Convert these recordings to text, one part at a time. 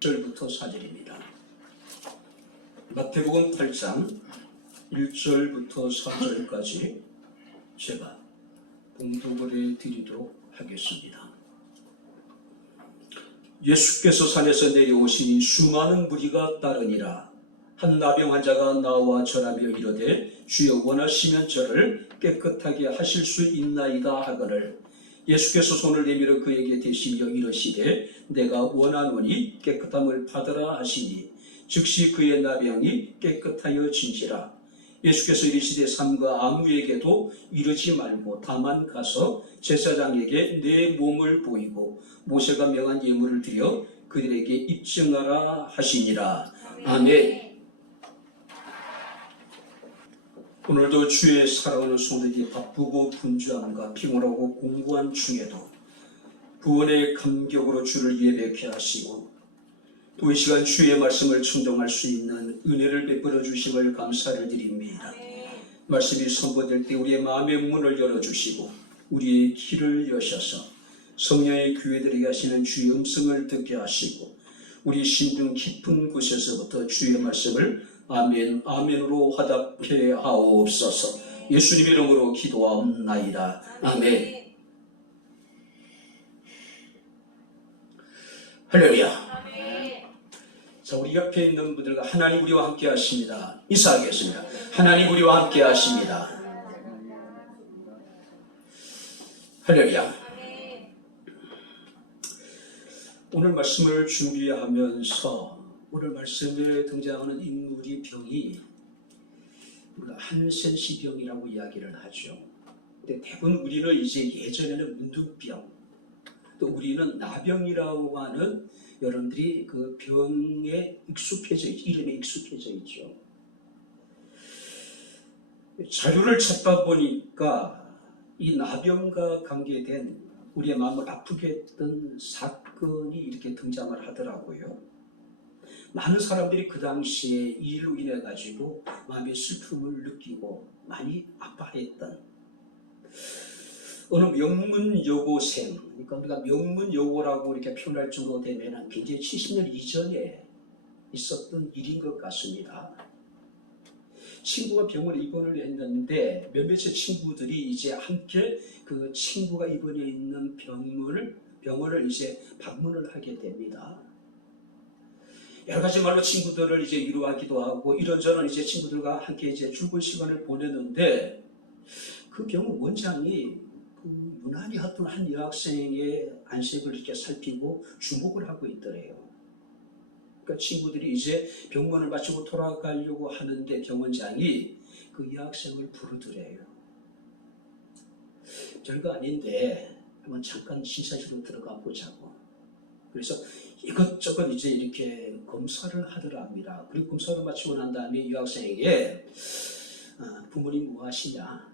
1절부터 4절입니다. 마태복음 8장 1절부터 4절까지 제가 봉독을 해드리도록 하겠습니다. 예수께서 산에서 내려오시니 수많은 무리가 따르니라. 한 나병 환자가 나와 절하며 이르되 주여 원하시면 저를 깨끗하게 하실 수 있나이다 하거늘 예수께서 손을 내밀어 그에게 대시며 이르시되 내가 원하노니 깨끗함을 받으라 하시니 즉시 그의 나병이 깨끗하여진지라. 예수께서 이르시되 삼가 아무에게도 이르지 말고 다만 가서 제사장에게 내 몸을 보이고 모세가 명한 예물을 드려 그들에게 입증하라 하시니라. 아멘. 오늘도 주의 사랑하는 성도들이 바쁘고 분주함과 피곤하고 공부한 중에도 구원의 감격으로 주를 예배케 하시고 또 이 시간 주의 말씀을 청정할 수 있는 은혜를 베풀어 주심을 감사를 드립니다. 말씀이 선포될 때 우리의 마음의 문을 열어주시고 우리의 귀를 여셔서 성령의 교회들에게 하시는 주의 음성을 듣게 하시고 우리 심중 깊은 곳에서부터 주의 말씀을 아멘, 아멘으로 화답해 하옵소서. 예수님 이름으로 기도하옵나이다. 아멘. 할렐루야. 자, 우리 옆에 있는 분들과 하나님 우리와 함께 하십니다. 인사하겠습니다. 하나님 우리와 함께 하십니다. 할렐루야. 오늘 말씀을 준비하면서 오늘 말씀에 등장하는 인물이 병이 한센시 병이라고 이야기를 하죠. 근데 대부분 우리는 이제 예전에는 문둥병, 또 우리는 나병이라고 하는 여러분들이 그 병에 익숙해져 있죠. 이름에 익숙해져 있죠. 자료를 찾다 보니까 이 나병과 관계된 우리의 마음을 아프게 했던 사건이 이렇게 등장을 하더라고요. 많은 사람들이 그 당시에 이 일로 인해 가지고 마음의 슬픔을 느끼고 많이 아파했던 어느 명문 여고생, 그러니까 우리가 명문 여고라고 이렇게 표현할 정도 되면 굉장히 70년 이전에 있었던 일인 것 같습니다. 친구가 병원에 입원을 했는데 몇몇의 친구들이 이제 함께 그 친구가 입원해 있는 병원을 이제 방문을 하게 됩니다. 여러 가지 말로 친구들을 이제 위로하기도 하고 이런저런 이제 친구들과 함께 이제 즐거운 시간을 보냈는데 그 병원 원장이 그 유난히 어떤 한 여학생의 안색을 이렇게 살피고 주목을 하고 있더래요. 그러니까 친구들이 이제 병원을 마치고 돌아가려고 하는데 병원장이 그 여학생을 부르더래요. 별거 아닌데 한번 잠깐 신사실로 들어가 보자고. 그래서 이것저것 이제 이렇게 검사를 하더랍니다. 그리고 검사를 마치고 난 다음에 이 학생에게 부모님 뭐 하시냐?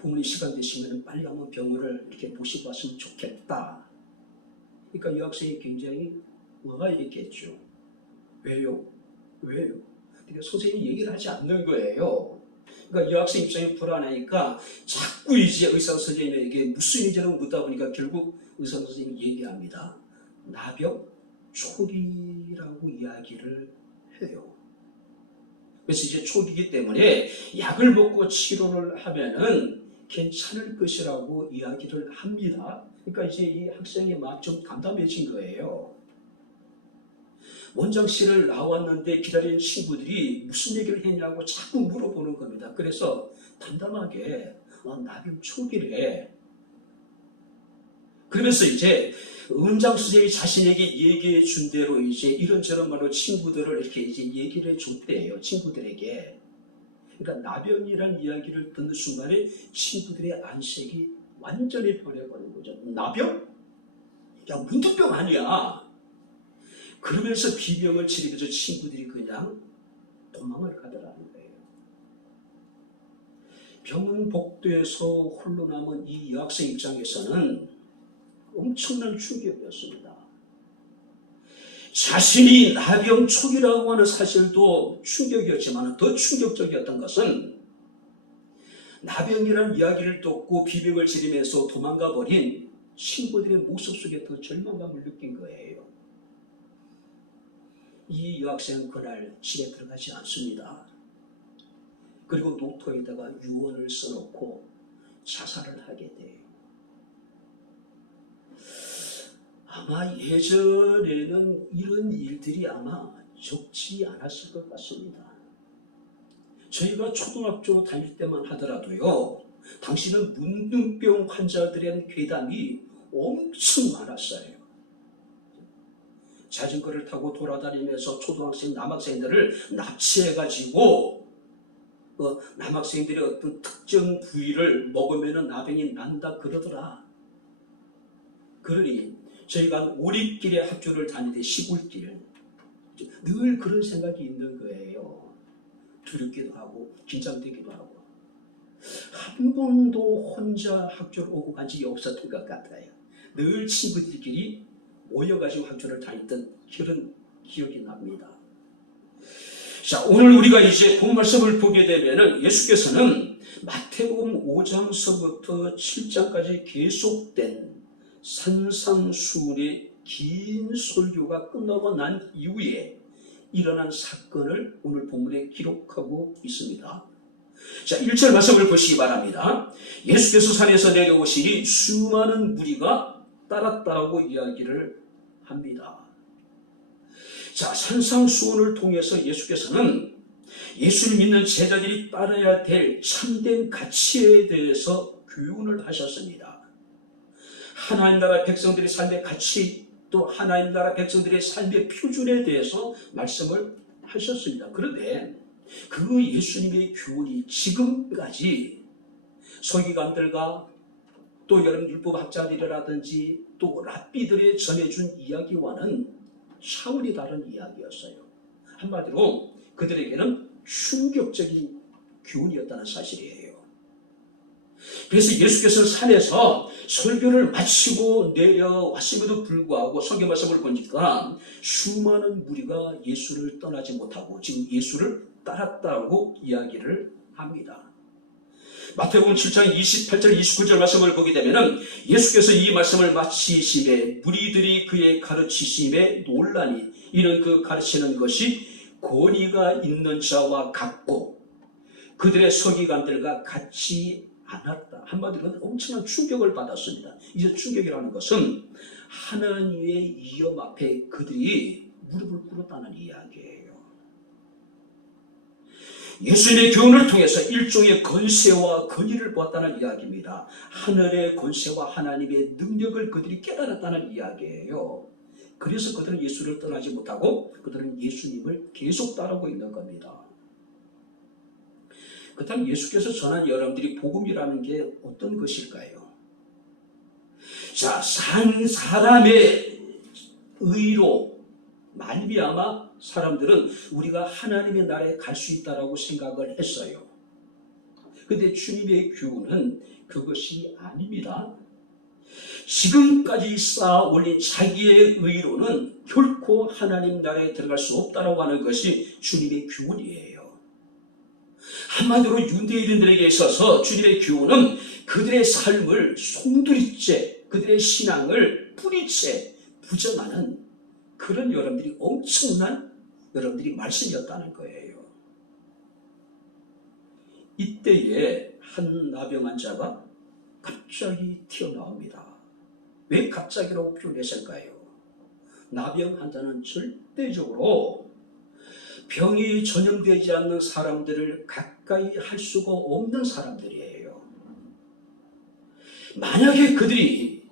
부모님 시간 되시면 빨리 한번 병원을 이렇게 모시고 왔으면 좋겠다. 그러니까 이 학생이 굉장히 뭐가 있겠죠. 왜요? 그러니까 선생님이 얘기를 하지 않는 거예요. 그러니까 이 학생 입장이 불안하니까 자꾸 이제 의사 선생님에게 무슨 일인지를 묻다 보니까 결국 의사 선생님이 얘기합니다. 나병 초기라고 이야기를 해요. 그래서 이제 초기이기 때문에 약을 먹고 치료를 하면은 괜찮을 것이라고 이야기를 합니다. 그러니까 이제 이 학생의 마음 좀 담담해진 거예요. 원장실을 나왔는데 기다리는 친구들이 무슨 얘기를 했냐고 자꾸 물어보는 겁니다. 그래서 담담하게 나병 초기래. 그러면서 이제 원장 선생님이 자신에게 얘기해 준 대로 이제 이런저런 말로 친구들을 이렇게 이제 얘기를 해 줬대요. 친구들에게. 그러니까 나병이란 이야기를 듣는 순간에 친구들의 안색이 완전히 변해버린 거죠. 나병? 야, 문둥병 아니야. 그러면서 비명을 지르면서 친구들이 그냥 도망을 가더라는 거예요. 병원 복도에서 홀로 남은 이 여학생 입장에서는 엄청난 충격이었습니다. 자신이 나병 초기라고 하는 사실도 충격이었지만 더 충격적이었던 것은 나병이라는 이야기를 듣고 비명을 지르면서 도망가 버린 친구들의 모습 속에 더 절망감을 느낀 거예요. 이 여학생은 그날 집에 들어가지 않습니다. 그리고 노트에다가 유언을 써놓고 자살을 하게 돼요. 아마 예전에는 이런 일들이 아마 적지 않았을 것 같습니다. 저희가 초등학교 다닐 때만 하더라도요, 당시는 문둥병 환자들의 괴담이 엄청 많았어요. 자전거를 타고 돌아다니면서 초등학생, 남학생들을 납치해가지고 남학생들의 어떤 특정 부위를 먹으면 나병이 난다 그러더라. 그러니 저희가 오리길에 학교를 다니는데 시골길 늘 그런 생각이 있는 거예요. 두렵기도 하고 긴장되기도 하고. 한 번도 혼자 학교를 오고 간 적이 없었던 것 같아요. 늘 친구들끼리 모여가지고 학교를 다녔던 그런 기억이 납니다. 자, 오늘 우리가 이제 본 말씀을 보게 되면은 예수께서는 마태복음 5장서부터 7장까지 계속된 산상수훈의 긴 설교가 끝나고 난 이후에 일어난 사건을 오늘 본문에 기록하고 있습니다. 자, 1절 말씀을 보시기 바랍니다. 예수께서 산에서 내려오시니 수많은 무리가 따랐다라고 이야기를 합니다. 자, 산상수훈을 통해서 예수께서는 예수를 믿는 제자들이 따라야 될 참된 가치에 대해서 교훈을 하셨습니다. 하나님 나라 백성들의 삶의 가치, 또 하나님 나라 백성들의 삶의 표준에 대해서 말씀을 하셨습니다. 그런데 그 예수님의 교훈이 지금까지 서기관들과 또 여러분 율법학자들이라든지 또 랍비들이 전해준 이야기와는 차원이 다른 이야기였어요. 한마디로 그들에게는 충격적인 교훈이었다는 사실이에요. 그래서 예수께서 산에서 설교를 마치고 내려왔음에도 불구하고 성경 말씀을 보니까 수많은 무리가 예수를 떠나지 못하고 지금 예수를 따랐다고 이야기를 합니다. 마태복음 7장 28절 29절 말씀을 보게 되면 예수께서 이 말씀을 마치심에 무리들이 그의 가르치심에 놀라니 이는 그 가르치는 것이 권위가 있는 자와 같고 그들의 서기관들과 같이 않았다. 한마디로 엄청난 충격을 받았습니다. 이 충격이라는 것은 하나님의 위엄 앞에 그들이 무릎을 꿇었다는 이야기예요. 예수님의 교훈을 통해서 일종의 권세와 권위를 보았다는 이야기입니다. 하늘의 권세와 하나님의 능력을 그들이 깨달았다는 이야기예요. 그래서 그들은 예수를 떠나지 못하고 그들은 예수님을 계속 따르고 있는 겁니다. 그렇다면 예수께서 전한 여러분들이 복음이라는 게 어떤 것일까요? 자, 사람의 의로 말미암아 사람들은 우리가 하나님의 나라에 갈 수 있다라고 생각을 했어요. 그런데 주님의 교훈은 그것이 아닙니다. 지금까지 쌓아 올린 자기의 의로는 결코 하나님 나라에 들어갈 수 없다라고 하는 것이 주님의 교훈이에요. 한마디로 유대인들에게 있어서 주님의 교훈은 그들의 삶을 송두리째, 그들의 신앙을 뿌리째 부정하는 그런 여러분들이 엄청난 여러분들이 말씀이었다는 거예요. 이때에 한 나병 환자가 갑자기 튀어나옵니다. 왜 갑자기라고 표현했을까요? 나병 환자는 절대적으로 병이 전염되지 않는 사람들을 가까이 할 수가 없는 사람들이에요. 만약에 그들이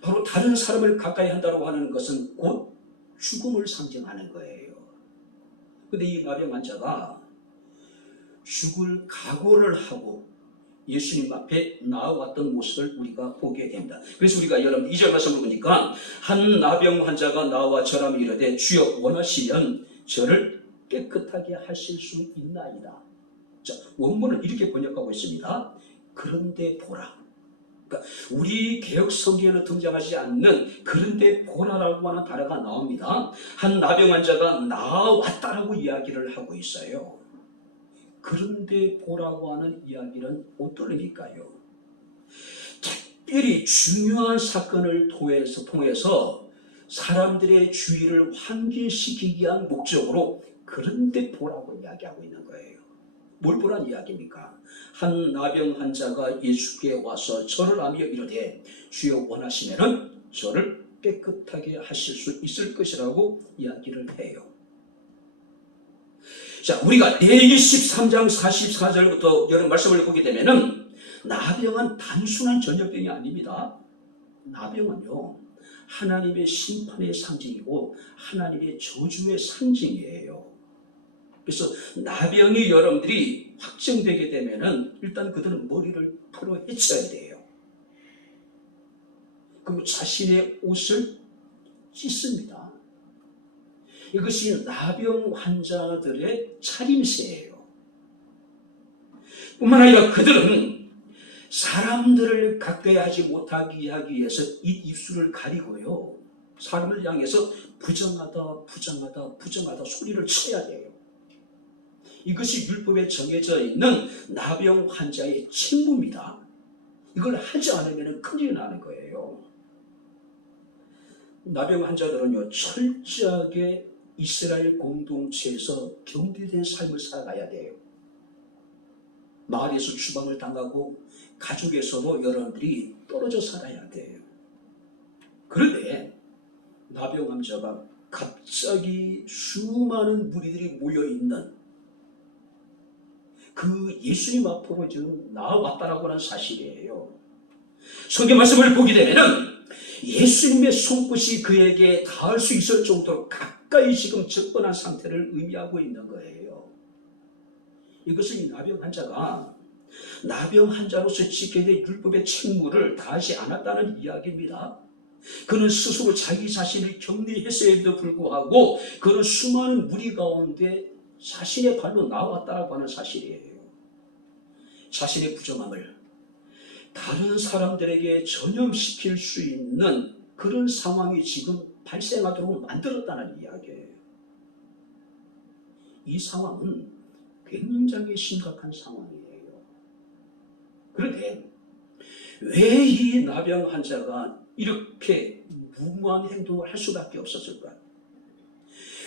바로 다른 사람을 가까이 한다고 하는 것은 곧 죽음을 상징하는 거예요. 그런데 이 나병 환자가 죽을 각오를 하고 예수님 앞에 나아왔던 모습을 우리가 보게 됩니다. 그래서 우리가 여러분 2절 말씀을 보니까 한 나병 환자가 나와 저람이 이르되 주여 원하시면 저를 깨끗하게 하실 수 있나이다. 자, 원문은 이렇게 번역하고 있습니다. 그런데 보라. 그러니까 우리 개역 성경에는 등장하지 않는 그런데 보라라고 하는 단어가 나옵니다. 한 나병 환자가 나왔다라고 이야기를 하고 있어요. 그런데 보라고 하는 이야기는 어떤 의미일까요? 특별히 중요한 사건을 통해서 사람들의 주의를 환기시키기 위한 목적으로 그런 데 보라고 이야기하고 있는 거예요. 뭘 보란 이야기입니까? 한 나병 환자가 예수께 와서 절을 하며 이르되 주여 원하시면은 저를 깨끗하게 하실 수 있을 것이라고 이야기를 해요. 자, 우리가 레위기 13장 44절부터 여러 말씀을 보게 되면은 나병은 단순한 전염병이 아닙니다. 나병은요, 하나님의 심판의 상징이고 하나님의 저주의 상징이에요. 그래서 나병이 여러분들이 확정되게 되면은 일단 그들은 머리를 풀어 헤쳐야 돼요. 그리고 자신의 옷을 찢습니다. 이것이 나병 환자들의 차림새예요. 뿐만 아니라 그들은 사람들을 가까이 하지 못하게 하기 위해서 입술을 가리고요, 사람을 향해서 부정하다 부정하다 부정하다 소리를 쳐야 돼요. 이것이 율법에 정해져 있는 나병 환자의 책무입니다. 이걸 하지 않으면 큰일이 나는 거예요. 나병 환자들은요, 철저하게 이스라엘 공동체에서 경계된 삶을 살아가야 돼요. 마을에서 추방을 당하고 가족에서도 여러분들이 떨어져 살아야 돼요. 그런데 나병 환자가 갑자기 수많은 무리들이 모여있는 그 예수님 앞으로 지금 나와왔다라고 하는 사실이에요. 성경 말씀을 보게 되면은 예수님의 손끝이 그에게 닿을 수 있을 정도로 가까이 지금 접근한 상태를 의미하고 있는 거예요. 이것은 이 나병 환자가 나병 환자로서 지켜야 될 율법의 책무를 다하지 않았다는 이야기입니다. 그는 스스로 자기 자신을 격리했음에도 불구하고 그는 수많은 무리 가운데 자신의 발로 나왔다라고 하는 사실이에요. 자신의 부정함을 다른 사람들에게 전염시킬 수 있는 그런 상황이 지금 발생하도록 만들었다는 이야기예요. 이 상황은 굉장히 심각한 상황이에요. 그런데 왜 이 나병 환자가 이렇게 무모한 행동을 할 수밖에 없었을까?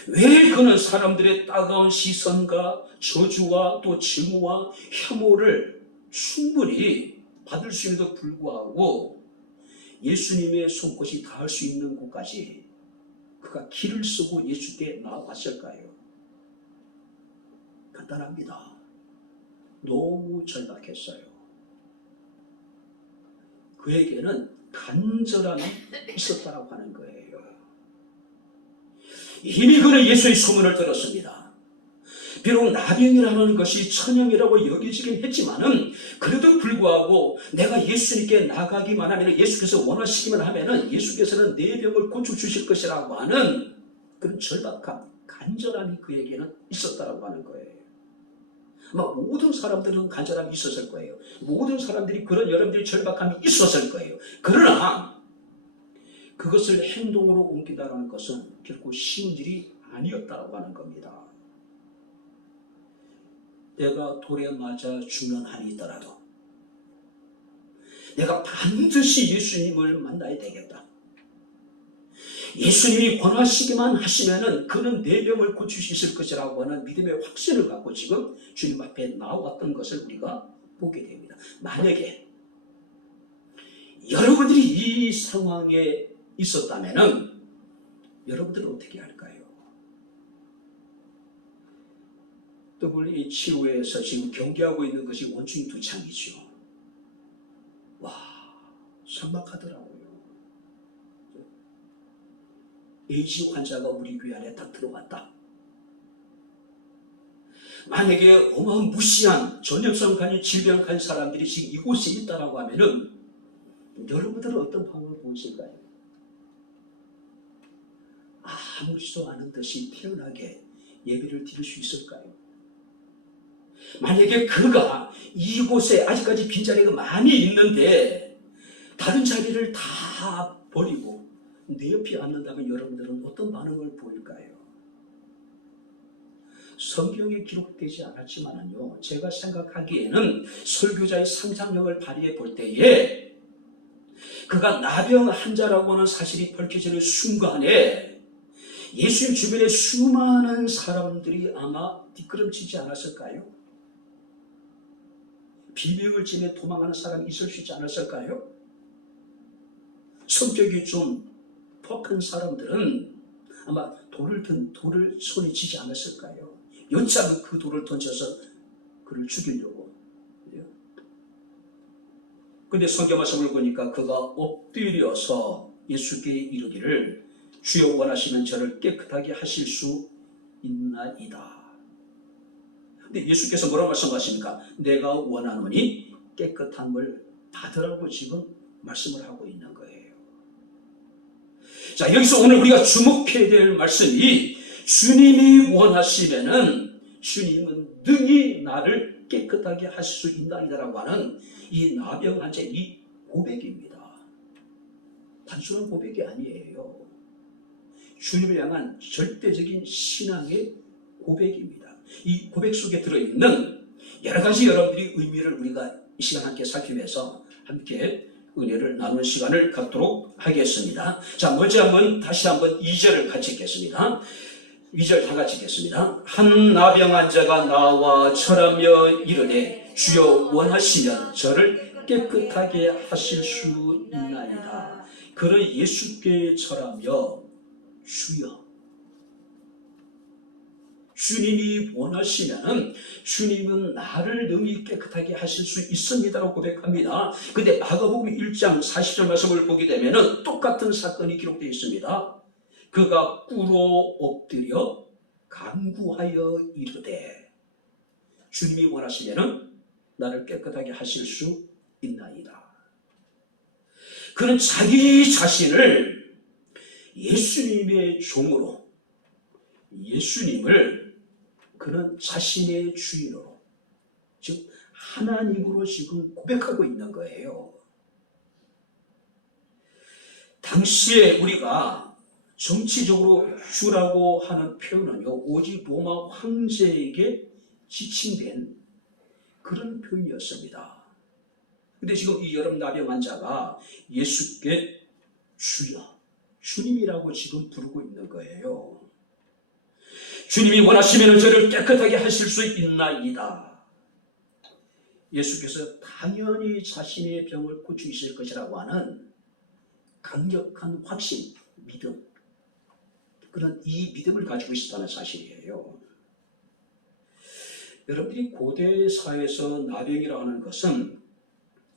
왜 그는 사람들의 따가운 시선과 저주와 또 증오와 혐오를 충분히 받을 수 있는데도 불구하고 예수님의 손끝이 닿을 수 있는 곳까지 그가 길을 쓰고 예수께 나아갔을까요? 간단합니다. 너무 절박했어요. 그에게는 간절함이 있었다라고 하는 거예요. 이미 그는 예수의 소문을 들었습니다. 비록 나병이라는 것이 천형이라고 여겨지긴 했지만은 그래도 불구하고 내가 예수님께 나가기만 하면, 예수께서 원하시기만 하면은 예수께서는 내 병을 고쳐주실 것이라고 하는 그런 절박함, 간절함이 그에게는 있었다라고 하는 거예요. 아마 모든 사람들은 간절함이 있었을 거예요. 모든 사람들이 그런 여러분들의 절박함이 있었을 거예요. 그러나 그것을 행동으로 옮긴다는 것은 결코 쉬운 일이 아니었다고 하는 겁니다. 내가 돌에 맞아 죽는 한이 있더라도 내가 반드시 예수님을 만나야 되겠다. 예수님이 권하시기만 하시면은 그는 내 병을 고칠 수 있을 것이라고 하는 믿음의 확신을 갖고 지금 주님 앞에 나왔던 것을 우리가 보게 됩니다. 만약에 여러분들이 이 상황에 있었다면은 여러분들은 어떻게 할까요? WHO에서 지금 경계하고 있는 것이 원충 두창이죠. 와, 선박하더라고요. 에이즈 환자가 우리 교회 안에 딱 들어왔다. 만약에 어마무시한 전염성 간이 질병을 가진 사람들이 지금 이곳에 있다라고 하면은 여러분들은 어떤 방법을 보실까요? 아무렇지도 않은 듯이 태연하게 예배를 드릴 수 있을까요? 만약에 그가 이곳에 아직까지 빈자리가 많이 있는데 다른 자리를 다 버리고 내 옆에 앉는다면 여러분들은 어떤 반응을 보일까요? 성경에 기록되지 않았지만요, 제가 생각하기에는 설교자의 상상력을 발휘해 볼 때에 그가 나병 환자라고 하는 사실이 밝혀지는 순간에 예수님 주변에 수많은 사람들이 아마 뒷걸음치지 않았을까요? 비명을 지며 도망하는 사람이 있을 수 있지 않았을까요? 성격이 좀 폭한 사람들은 아마 돌을 손에 쥐지 않았을까요? 연차로 그 돌을 던져서 그를 죽이려고. 근데 성경 말씀을 보니까 그가 엎드려서 예수께 이르기를 주여 원하시면 저를 깨끗하게 하실 수 있나이다. 근데 예수께서 뭐라고 말씀하십니까? 내가 원하노니 깨끗함을 받으라고 지금 말씀을 하고 있는 거예요. 자, 여기서 오늘 우리가 주목해야 될 말씀이 주님이 원하시면은 주님은 능히 나를 깨끗하게 하실 수 있나이다라고 하는 이 나병 환자의 이 고백입니다. 단순한 고백이 아니에요. 주님을 향한 절대적인 신앙의 고백입니다. 이 고백 속에 들어있는 여러 가지 여러분들이 의미를 우리가 이 시간 함께 살피면서 함께 은혜를 나누는 시간을 갖도록 하겠습니다. 자, 먼저 다시 한번 2절을 같이 읽겠습니다. 2절 다 같이 읽겠습니다. 한 나병 환자가 나와 절하며 이르되 주여 원하시면 저를 깨끗하게 하실 수 있나이다. 그를 예수께 절하며 주여, 주님이 원하시면 주님은 나를 능히 깨끗하게 하실 수 있습니다라고 고백합니다. 근데 마가복음 1장 40절 말씀을 보게 되면 똑같은 사건이 기록되어 있습니다. 그가 꿇어 엎드려 간구하여 이르되 주님이 원하시면 나를 깨끗하게 하실 수 있나이다. 그는 자기 자신을 예수님의 종으로, 예수님을 그는 자신의 주인으로, 즉 하나님으로 지금 고백하고 있는 거예요. 당시에 우리가 정치적으로 주라고 하는 표현은요, 오직 로마 황제에게 지칭된 그런 표현이었습니다. 근데 지금 이 여름 나병 환자가 예수께 주여, 주님이라고 지금 부르고 있는 거예요. 주님이 원하시면 저를 깨끗하게 하실 수 있나이다. 예수께서 당연히 자신의 병을 고치실 것이라고 하는 강력한 확신, 믿음, 그런 이 믿음을 가지고 있었다는 사실이에요. 여러분들이 고대 사회에서 나병이라고 하는 것은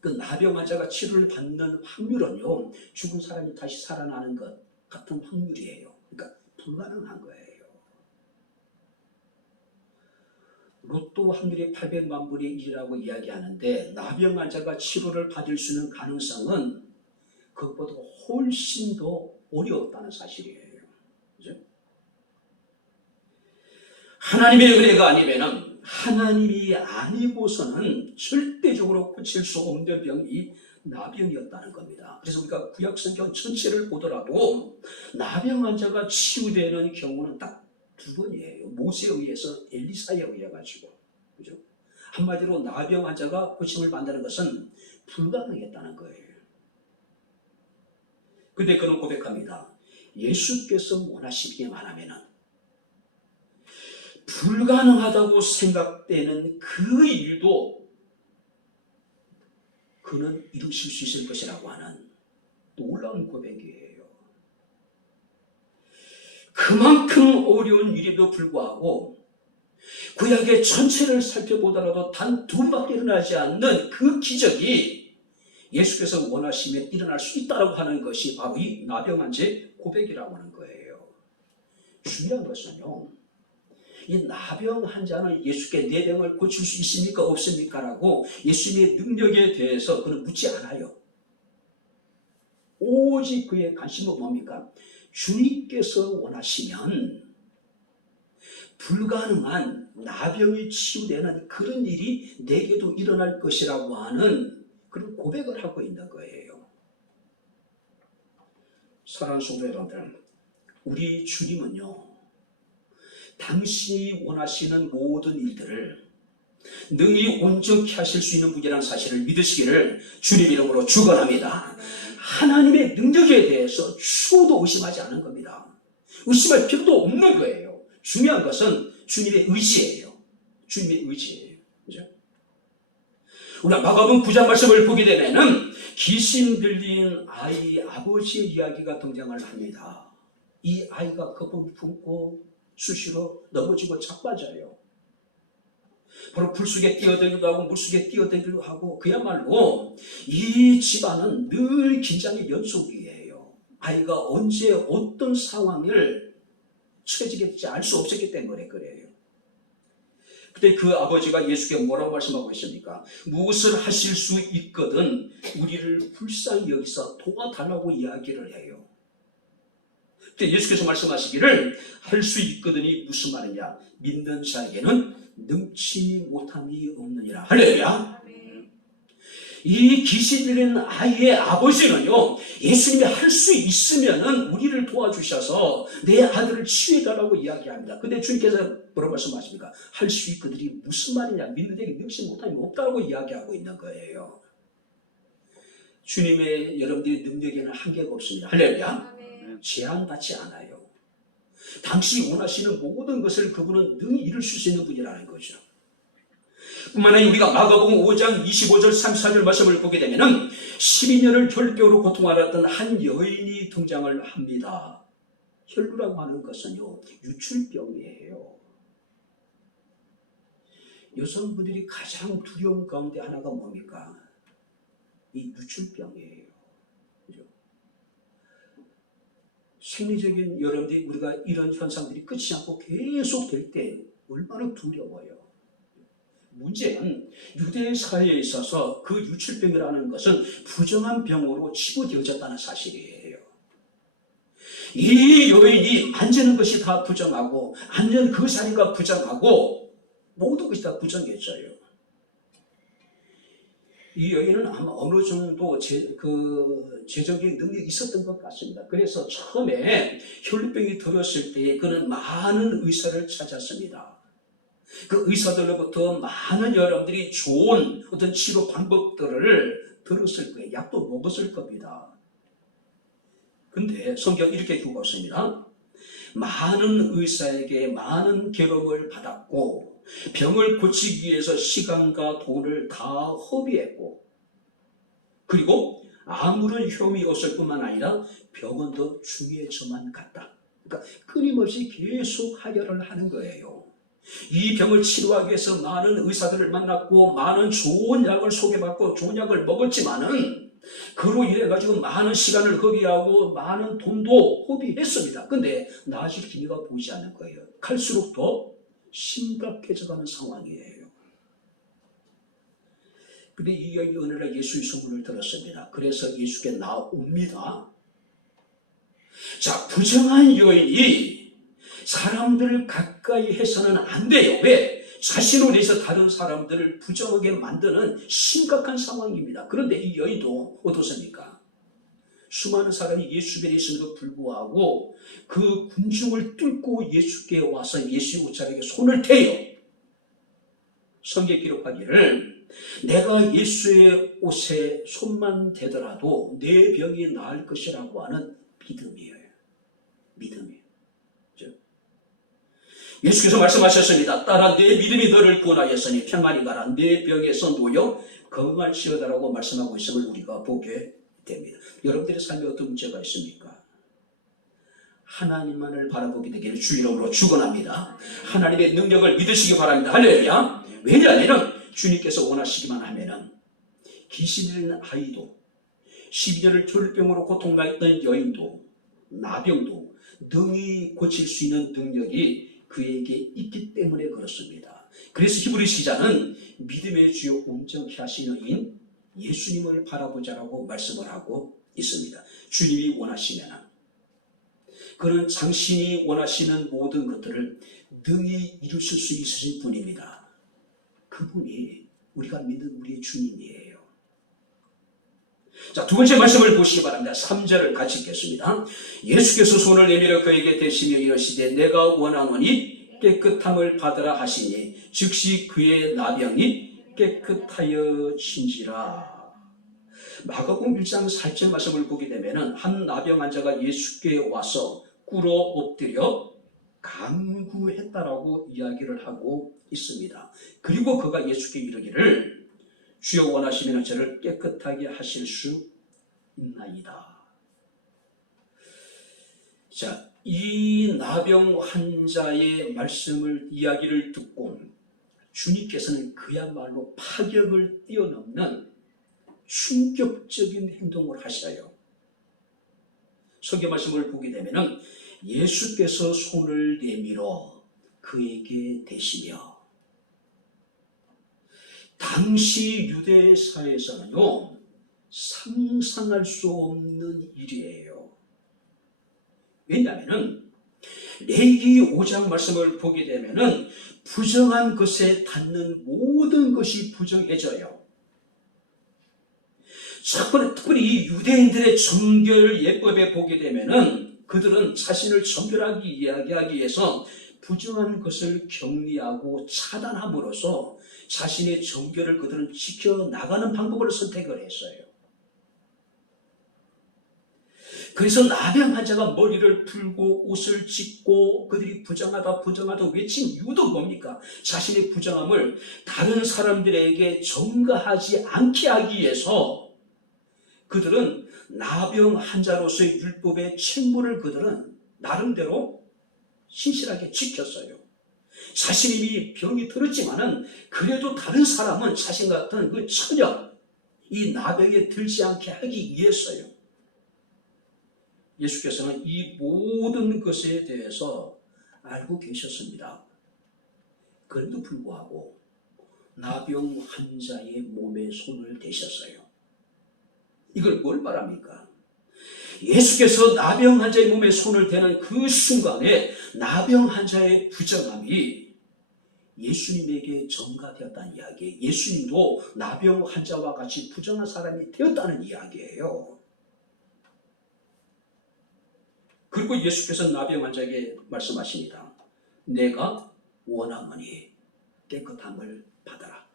그 나병 환자가 치료를 받는 확률은요, 죽은 사람이 다시 살아나는 것 같은 확률이에요. 그러니까 불가능한 거예요. 로또 확률이 800만 분의 1이라고 이야기하는데 나병 환자가 치료를 받을 수 있는 가능성은 그것보다 훨씬 더 어려웠다는 사실이에요. 그죠? 하나님의 은혜가 아니면은, 하나님이 아니고서는 절대적으로 고칠 수 없는 병이 나병이었다는 겁니다. 그래서 우리가 구약성경 전체를 보더라도 나병 환자가 치유되는 경우는 딱 두 번이에요. 모세에 의해서, 엘리사에 의해 가지고, 그죠? 한마디로 나병 환자가 고침을 받는 것은 불가능했다는 거예요. 근데 그는 고백합니다. 예수께서 원하시기만 하면은 불가능하다고 생각되는 그 일도 그는 이루실 수 있을 것이라고 하는 놀라운 고백이에요. 그만큼 어려운 일에도 불구하고 구약의 전체를 살펴보더라도 단 두 번밖에 일어나지 않는 그 기적이 예수께서 원하시면 일어날 수 있다고 하는 것이 바로 이 나병 환자의 고백이라고 하는 거예요. 중요한 것은요, 이 나병 환자는 예수께 내 병을 고칠 수 있습니까? 없습니까? 라고 예수님의 능력에 대해서 그는 묻지 않아요. 오직 그의 관심은 뭡니까? 주님께서 원하시면 불가능한 나병이 치유되는 그런 일이 내게도 일어날 것이라고 하는 그런 고백을 하고 있는 거예요. 사랑하는 성도 여러분들, 우리 주님은요, 당신이 원하시는 모든 일들을 능히 온전히 하실 수 있는 분이라는 사실을 믿으시기를 주님 이름으로 축원합니다. 하나님의 능력에 대해서 추호도 의심하지 않은 겁니다. 의심할 필요도 없는 거예요. 중요한 것은 주님의 의지예요. 주님의 의지예요. 그죠? 우리가 마가복음 9장 말씀을 보게 되면은 귀신 들린 아이 아버지의 이야기가 등장을 합니다. 이 아이가 거품 품고 수시로 넘어지고 자빠져요. 바로 불 속에 뛰어들기도 하고 물 속에 뛰어들기도 하고 그야말로 이 집안은 늘 긴장의 연속이에요. 아이가 언제 어떤 상황을 처해지게 될지 알 수 없었기 때문에 그래요. 그때 그 아버지가 예수께 뭐라고 말씀하고 있습니까? 무엇을 하실 수 있거든 우리를 불쌍히 여기서 도와달라고 이야기를 해요. 그때 예수께서 말씀하시기를 할 수 있거든이 무슨 말이냐? 믿는 자에게는 능치 못함이 없느니라. 할렐루야. 이 귀신 들린 아이의 아버지는요, 예수님이 할 수 있으면은 우리를 도와주셔서 내 아들을 치유해달라고 이야기합니다. 근데 주님께서 뭐라고 말씀하십니까? 할 수 있거든이 무슨 말이냐? 믿는 자에게 능치 못함이 없다고 이야기하고 있는 거예요. 주님의 여러분들의 능력에는 한계가 없습니다. 할렐루야. 제한받지 않아요. 당신이 원하시는 모든 것을 그분은 능히 이룰 수 있는 분이라는 거죠. 뿐만 아니라 우리가 마가복음 5장 25절 34절 말씀을 보게 되면은 12년을 혈병으로 고통하였던 한 여인이 등장을 합니다. 혈루라고 하는 것은요, 유출병이에요. 여성분들이 가장 두려운 가운데 하나가 뭡니까? 이 유출병이에요. 그죠? 생리적인 여러분들이 우리가 이런 현상들이 끝이 않고 계속 될 때 얼마나 두려워요. 문제는 유대 사회에 있어서 그 유출병이라는 것은 부정한 병으로 치부되어졌다는 사실이에요. 이 여인이 앉는 것이 다 부정하고 앉는 그 자리가 부정하고 모든 것이 다 부정해져요. 이 여인은 아마 어느 정도 재정적인 능력이 있었던 것 같습니다. 그래서 처음에 혈루병이 들었을 때 그는 많은 의사를 찾았습니다. 그 의사들로부터 많은 여러분들이 좋은 어떤 치료 방법들을 들었을 거예요. 약도 먹었을 겁니다. 근데 성경 이렇게 기록하고 있습니다. 많은 의사에게 많은 괴로움을 받았고 병을 고치기 위해서 시간과 돈을 다 허비했고 그리고 아무런 효험이 없을 뿐만 아니라 병은 더 중요해져만 갔다. 그러니까 끊임없이 계속 하혈을 하는 거예요. 이 병을 치료하기 위해서 많은 의사들을 만났고 많은 좋은 약을 소개받고 좋은 약을 먹었지만은 그로 인해 가지고 많은 시간을 허비하고 많은 돈도 허비했습니다. 근데 나아질 기미가 보이지 않는 거예요. 갈수록 더 심각해져가는 상황이에요. 근데 이 여인이 어느 날 예수의 소문을 들었습니다. 그래서 예수께 나옵니다. 자, 부정한 여인이 사람들을 가까이 해서는 안 돼요. 왜? 자신을 위해서 다른 사람들을 부정하게 만드는 심각한 상황입니다. 그런데 이 여인도 어떻습니까? 수많은 사람이 예수 주변에 있음에도 불구하고 그 군중을 뚫고 예수께 와서 예수의 옷자락에 손을 대요. 성경에 기록하기를 내가 예수의 옷에 손만 대더라도 내 병이 나을 것이라고 하는 믿음이에요. 믿음이에요. 예수께서 말씀하셨습니다. 딸아, 내 믿음이 너를 구원하였으니 평안히 가라. 내 병에서 놓여 건강할지어다라고 말씀하고 있음을 우리가 보게 됩니다. 여러분들의 삶에 어떤 문제가 있습니까? 하나님만을 바라보게 되기를 주 이름으로 축원합니다. 하나님의 능력을 믿으시기 바랍니다. 할렐루야. 왜냐하면 주님께서 원하시기만 하면은 귀신 들린 아이도 12년을 혈병으로 고통당했던 여인도 나병도 능히 고칠 수 있는 능력이 그에게 있기 때문에 그렇습니다. 그래서 히브리서 기자는 믿음의 주요 온전케 하시는 이인 예수님을 바라보자라고 말씀을 하고 있습니다. 주님이 원하시면 그는 당신이 원하시는 모든 것들을 능히 이루실 수 있으신 분입니다. 그분이 우리가 믿는 우리의 주님이에요. 자, 두 번째 말씀을 보시기 바랍니다. 3절을 같이 읽겠습니다. 예수께서 손을 내밀어 그에게 대시며 이르시되 내가 원하노니 깨끗함을 받으라 하시니 즉시 그의 나병이 깨끗하여진지라. 마가복음 1장 4절 말씀을 보게 되면은 한 나병 환자가 예수께 와서 꿇어 엎드려 간구했다라고 이야기를 하고 있습니다. 그리고 그가 예수께 이르기를 주여 원하시면 저를 깨끗하게 하실 수 있나이다. 자, 이 나병 환자의 말씀을 이야기를 듣고 주님께서는 그야말로 파격을 뛰어넘는 충격적인 행동을 하셔요. 설교 말씀을 보게 되면은 예수께서 손을 내밀어 그에게 대시며, 당시 유대사에서는요 상상할 수 없는 일이에요. 왜냐하면 레위기 5장 말씀을 보게 되면은 부정한 것에 닿는 모든 것이 부정해져요. 특별히 이 유대인들의 정결 예법에 보게 되면은 그들은 자신을 정결하게 이야기하기 위해서 부정한 것을 격리하고 차단함으로써 자신의 정결을 그들은 지켜나가는 방법을 선택을 했어요. 그래서 나병 환자가 머리를 풀고 옷을 찢고 그들이 부정하다 외친 이유도 뭡니까? 자신의 부정함을 다른 사람들에게 전가하지 않게 하기 위해서 그들은 나병 환자로서의 율법의 책무를 그들은 나름대로 신실하게 지켰어요. 자신이 이미 병이 들었지만은 그래도 다른 사람은 자신 같은 그 전혀 이 나병에 들지 않게 하기 위해서요. 예수께서는 이 모든 것에 대해서 알고 계셨습니다. 그럼에도 불구하고 나병 환자의 몸에 손을 대셨어요. 이걸 뭘 말합니까? 예수께서 나병 환자의 몸에 손을 대는 그 순간에 나병 환자의 부정함이 예수님에게 전가되었다는 이야기, 예수님도 나병 환자와 같이 부정한 사람이 되었다는 이야기예요. 그리고 예수께서 나병 환자에게 말씀하십니다. 내가 원하노니 깨끗함을 받아라.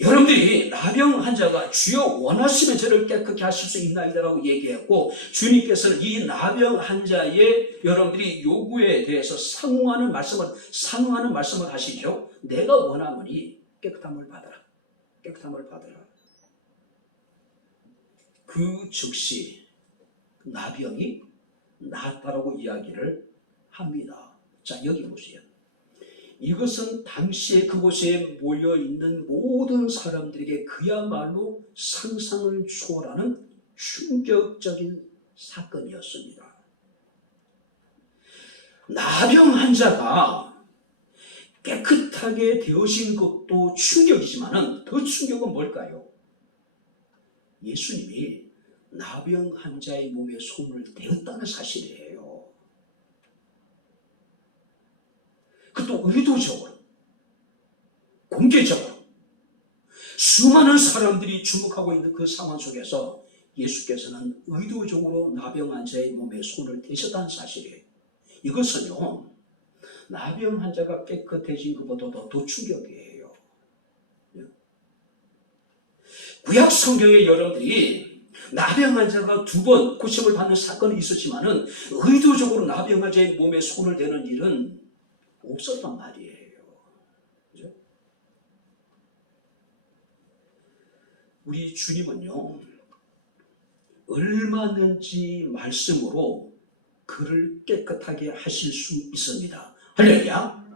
여러분들이 나병 환자가 주여 원하시면 저를 깨끗게 하실 수 있나이다라고 얘기했고, 주님께서는 이 나병 환자의 여러분들이 요구에 대해서 상응하는 말씀을 하시죠. 내가 원하노니 깨끗함을 받아라. 깨끗함을 받아라. 그 즉시 나병이 나았다라고 이야기를 합니다. 자, 여기 보세요. 이것은 당시에 그곳에 모여있는 모든 사람들에게 그야말로 상상을 초월하는 충격적인 사건이었습니다. 나병 환자가 깨끗하게 되어진 것도 충격이지만 더 충격은 뭘까요? 예수님이 나병 환자의 몸에 손을 대었다는 사실이에요. 그것도 의도적으로, 공개적으로 수많은 사람들이 주목하고 있는 그 상황 속에서 예수께서는 의도적으로 나병 환자의 몸에 손을 대셨다는 사실이에요. 이것은요, 나병 환자가 깨끗해진 것보다도 더 충격이에요. 구약 성경에 여러분들이 나병 환자가 2번 고침을 받는 사건이 있었지만은 의도적으로 나병 환자의 몸에 손을 대는 일은 없었단 말이에요. 그죠? 우리 주님은요, 얼마든지 말씀으로 그를 깨끗하게 하실 수 있습니다. 할렐루야.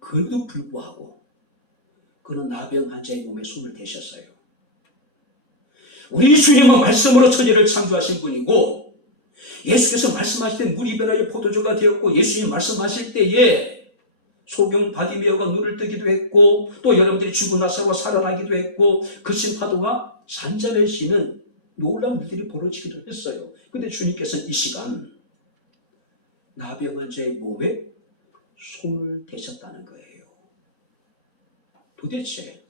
그래도 불구하고 그는 나병 환자의 몸에 손을 대셨어요. 우리 주님은 말씀으로 천지를 창조하신 분이고, 예수께서 말씀하실 때 물이 변하여 포도주가 되었고, 예수님 말씀하실 때에 소경 바디메어가 눈을 뜨기도 했고, 또 여러분들이 죽은 나사로가 살아나기도 했고, 거친 파도가 잔잔해지는 놀라운 일들이 벌어지기도 했어요. 그런데 주님께서는 이 시간 나병 환자의 몸에 손을 대셨다는 거예요. 도대체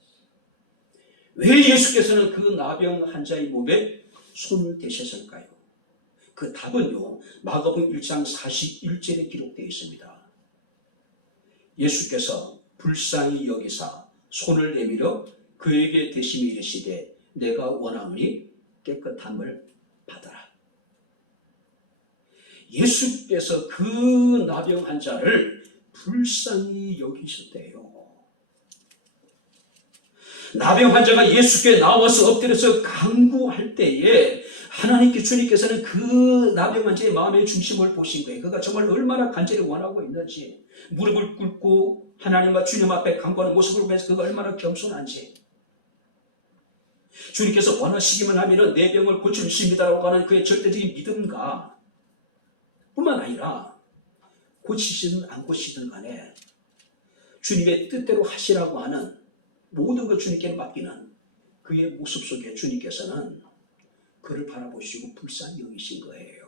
왜 예수께서는 그 나병 환자의 몸에 손을 대셨을까요? 그 답은요, 마가복음 1장 41절에 기록되어 있습니다. 예수께서 불쌍히 여기사 손을 내밀어 그에게 대시며 이르시되 내가 원하노니 깨끗함을 받아라. 예수께서 그 나병 환자를 불쌍히 여기셨대요. 나병 환자가 예수께 나와서 엎드려서 간구할 때에 하나님께 주님께서는 그 나병 환자의 마음의 중심을 보신 거예요. 그가 정말 얼마나 간절히 원하고 있는지, 무릎을 꿇고 하나님과 주님 앞에 간구하는 모습을 보면서 그가 얼마나 겸손한지, 주님께서 원하시기만 하면 내 병을 고쳐주십니다라고 하는 그의 절대적인 믿음과 뿐만 아니라 고치시든 안 고치시든 간에 주님의 뜻대로 하시라고 하는 모든 것 주님께 맡기는 그의 모습 속에 주님께서는 그를 바라보시고 불쌍히 여기신 거예요.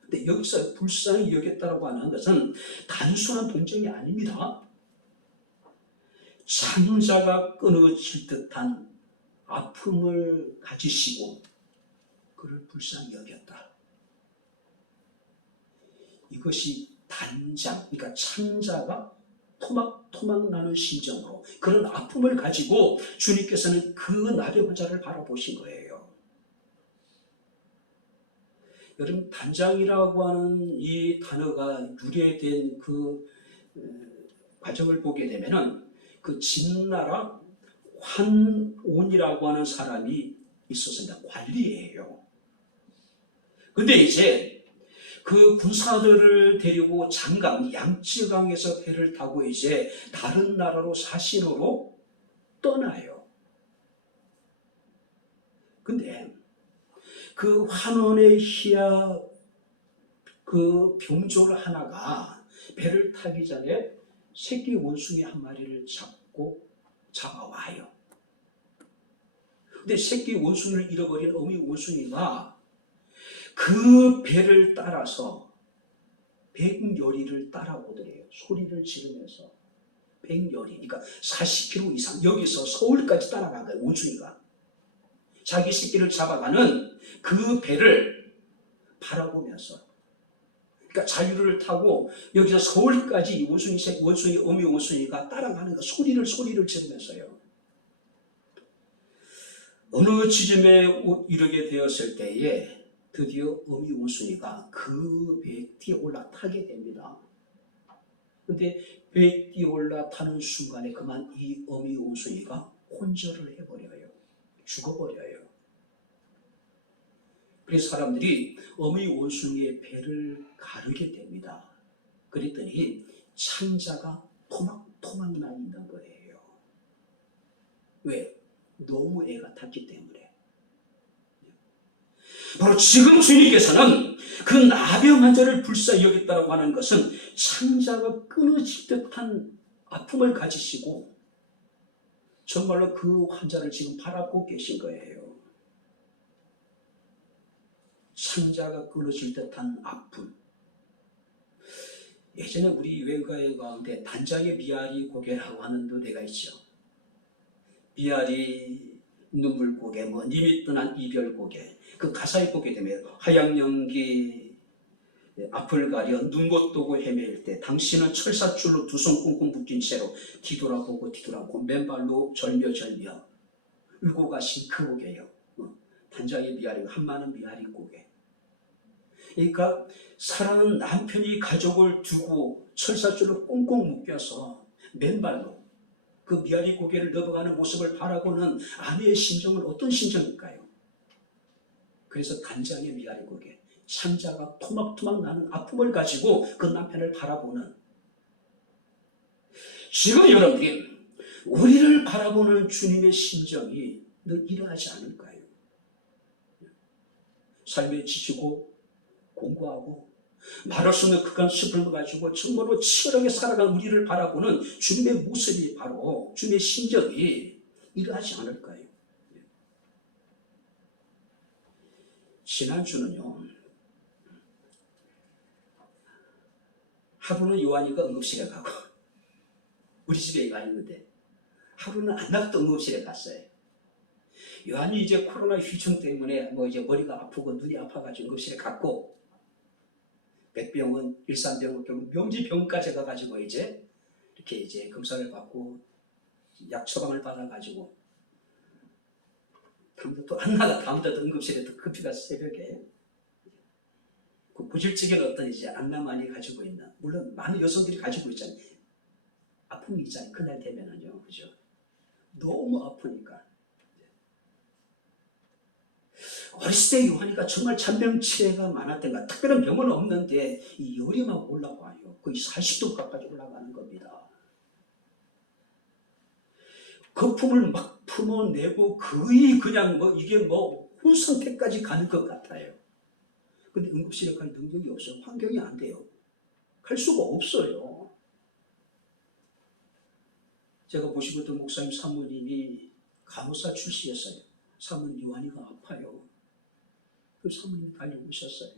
근데 여기서 불쌍히 여겼다고 하는 것은 단순한 동정이 아닙니다. 창자가 끊어질 듯한 아픔을 가지시고 그를 불쌍히 여겼다. 이것이 단장, 그러니까 창자가 토막토막 나는 심정으로 그런 아픔을 가지고 주님께서는 그 나병 환자를 바라보신 거예요. 여러분, 단장이라고 하는 이 단어가 유래된 그 과정을 보게 되면은 그 진나라 환온이라고 하는 사람이 있었습니다. 관리예요. 근데 이제 그 군사들을 데리고 장강, 양쯔강에서 배를 타고 이제 다른 나라로 사신으로 떠나요. 근데 그 환원의 희야 그 병졸 하나가 배를 타기 전에 새끼 원숭이 한 마리를 잡아와요. 근데 새끼 원숭이를 잃어버린 어미 원숭이가 그 배를 따라서 백여리를 따라오더래요. 소리를 지르면서 백여리, 그러니까 40km 이상 여기서 서울까지 따라간 거예요. 원숭이가 자기 새끼를 잡아가는 그 배를 바라보면서, 그러니까 자유를 타고 여기서 서울까지 원숭이 어미 원숭이가 따라가는 거 소리를 지르면서요. 어느 지점에 이르게 되었을 때에 드디어 어미 원숭이가 그 배에 뛰어 올라타게 됩니다. 근데 배에 뛰어 올라타는 순간에 그만 이 어미 원숭이가 혼절을 해버려요. 죽어버려요. 그래서 사람들이 어미 원숭이의 배를 가르게 됩니다. 그랬더니 창자가 토막토막 나 있는 거예요. 왜? 너무 애가 탔기 때문에. 바로 지금 주님께서는 그 나병 환자를 불쌍히 여겼다고 하는 것은 창자가 끊어질 듯한 아픔을 가지시고 정말로 그 환자를 지금 바라보고 계신 거예요. 창자가 끊어질 듯한 아픔. 예전에 우리 외가의 가운데 단장의 미아리 고개라고 하는 노래가 있죠. 미아리 눈물 고개, 님이 떠난 이별 고개. 그 가사에 보게 되면 하얀 연기 앞을 가려 눈 못 뜨고 헤맬 때 당신은 철사줄로 두 손 꽁꽁 묶인 채로 뒤돌아보고 맨발로 절며 울고 가신 그 고개요. 단장의 미아리가 한마는 미아리 고개. 그러니까 사랑하는 남편이 가족을 두고 철사줄로 꽁꽁 묶여서 맨발로 그 미아리 고개를 넘어가는 모습을 바라보는 아내의 심정은 어떤 심정일까요? 그래서 단장의 미아리 고개, 창자가 토막토막 나는 아픔을 가지고 그 남편을 바라보는, 지금 여러분들이 우리를 바라보는 주님의 심정이 늘 이러하지 않을까요? 삶에 지치고 공부하고 말할 수 없는 극한 슬픔을 가지고 정말로 치열하게 살아가는 우리를 바라보는 주님의 모습이 바로 주님의 심정이 이러하지 않을까요? 지난주는요, 하루는 요한이가 응급실에 가고 우리 집에 가 있는데 하루는 안 나갔다 응급실에 갔어요. 요한이 이제 코로나 휴증 때문에 이제 머리가 아프고 눈이 아파가지고 응급실에 갔고, 백병은 일산병원 결국 명지병까지 가가지고 이렇게 검사를 받고 약 처방을 받아가지고 다음날 또 안 나가. 다음날 응급실에 또 급히 가서 새벽에. 그 고질적인 어떤 이제 안나만이 가지고 있는, 물론 많은 여성들이 가지고 있잖아요. 아픔이 있잖아요. 그날 되면은요. 그죠? 너무 아프니까. 어렸을 때 요한이가 정말 잔병치레가 많았던가. 특별한 병은 없는데 이 열이 막 올라와요. 거의 40도까지 올라가는 겁니다. 거품을 막 품어내고 거의 그냥 이게 혼 상태까지 가는 것 같아요. 근데 응급실에 갈 능력이 없어요. 환경이 안 돼요. 갈 수가 없어요. 제가 모시고던 목사님 사모님이 간호사 출신이었어요. 사모님 요한이가 아파요. 그 사모님이 달려오셨어요.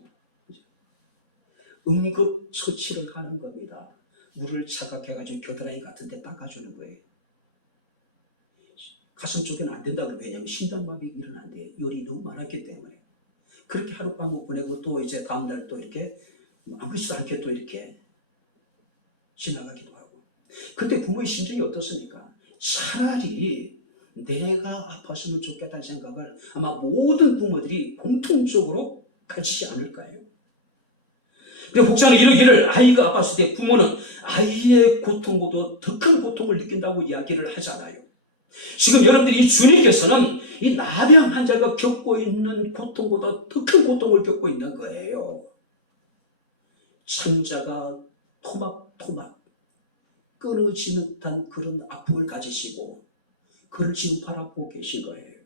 응급 처치를 하는 겁니다. 물을 차갑해가지고 겨드랑이 같은 데 닦아주는 거예요. 가슴 쪽에는 안 된다 그래요. 왜냐하면 심장마비 일어난대요. 열이 너무 많았기 때문에. 그렇게 하룻밤을 보내고 또 이제 다음날 또 이렇게 아무렇지도 않게 또 이렇게 지나가기도 하고. 그때 부모의 심정이 어떻습니까? 차라리 내가 아팠으면 좋겠다는 생각을 아마 모든 부모들이 공통적으로 가지지 않을까요? 근데 혹자는 이러기를, 아이가 아팠을 때 부모는 아이의 고통보다 더 큰 고통을 느낀다고 이야기를 하잖아요. 지금 여러분들이 주님께서는 이 나병 환자가 겪고 있는 고통보다 더 큰 고통을 겪고 있는 거예요. 창자가 토막토막 끊어지는 듯한 그런 아픔을 가지시고 그를 지금 바라보고 계신 거예요.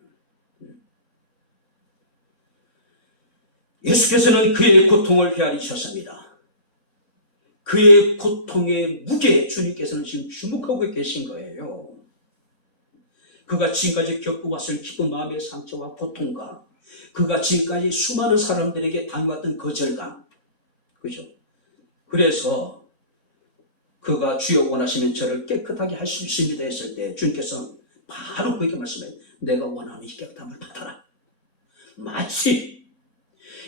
예수께서는 그의 고통을 헤아리셨습니다. 그의 고통의 무게에 주님께서는 지금 주목하고 계신 거예요. 그가 지금까지 겪어왔을 깊은 마음의 상처와 고통과 그가 지금까지 수많은 사람들에게 당해왔던 거절감, 그죠? 그래서 그가 주여 원하시면 저를 깨끗하게 할 수 있습니다 했을 때 주님께서 바로 그에게 말씀해요. 내가 원하는 이 깨끗함을 받아라. 마치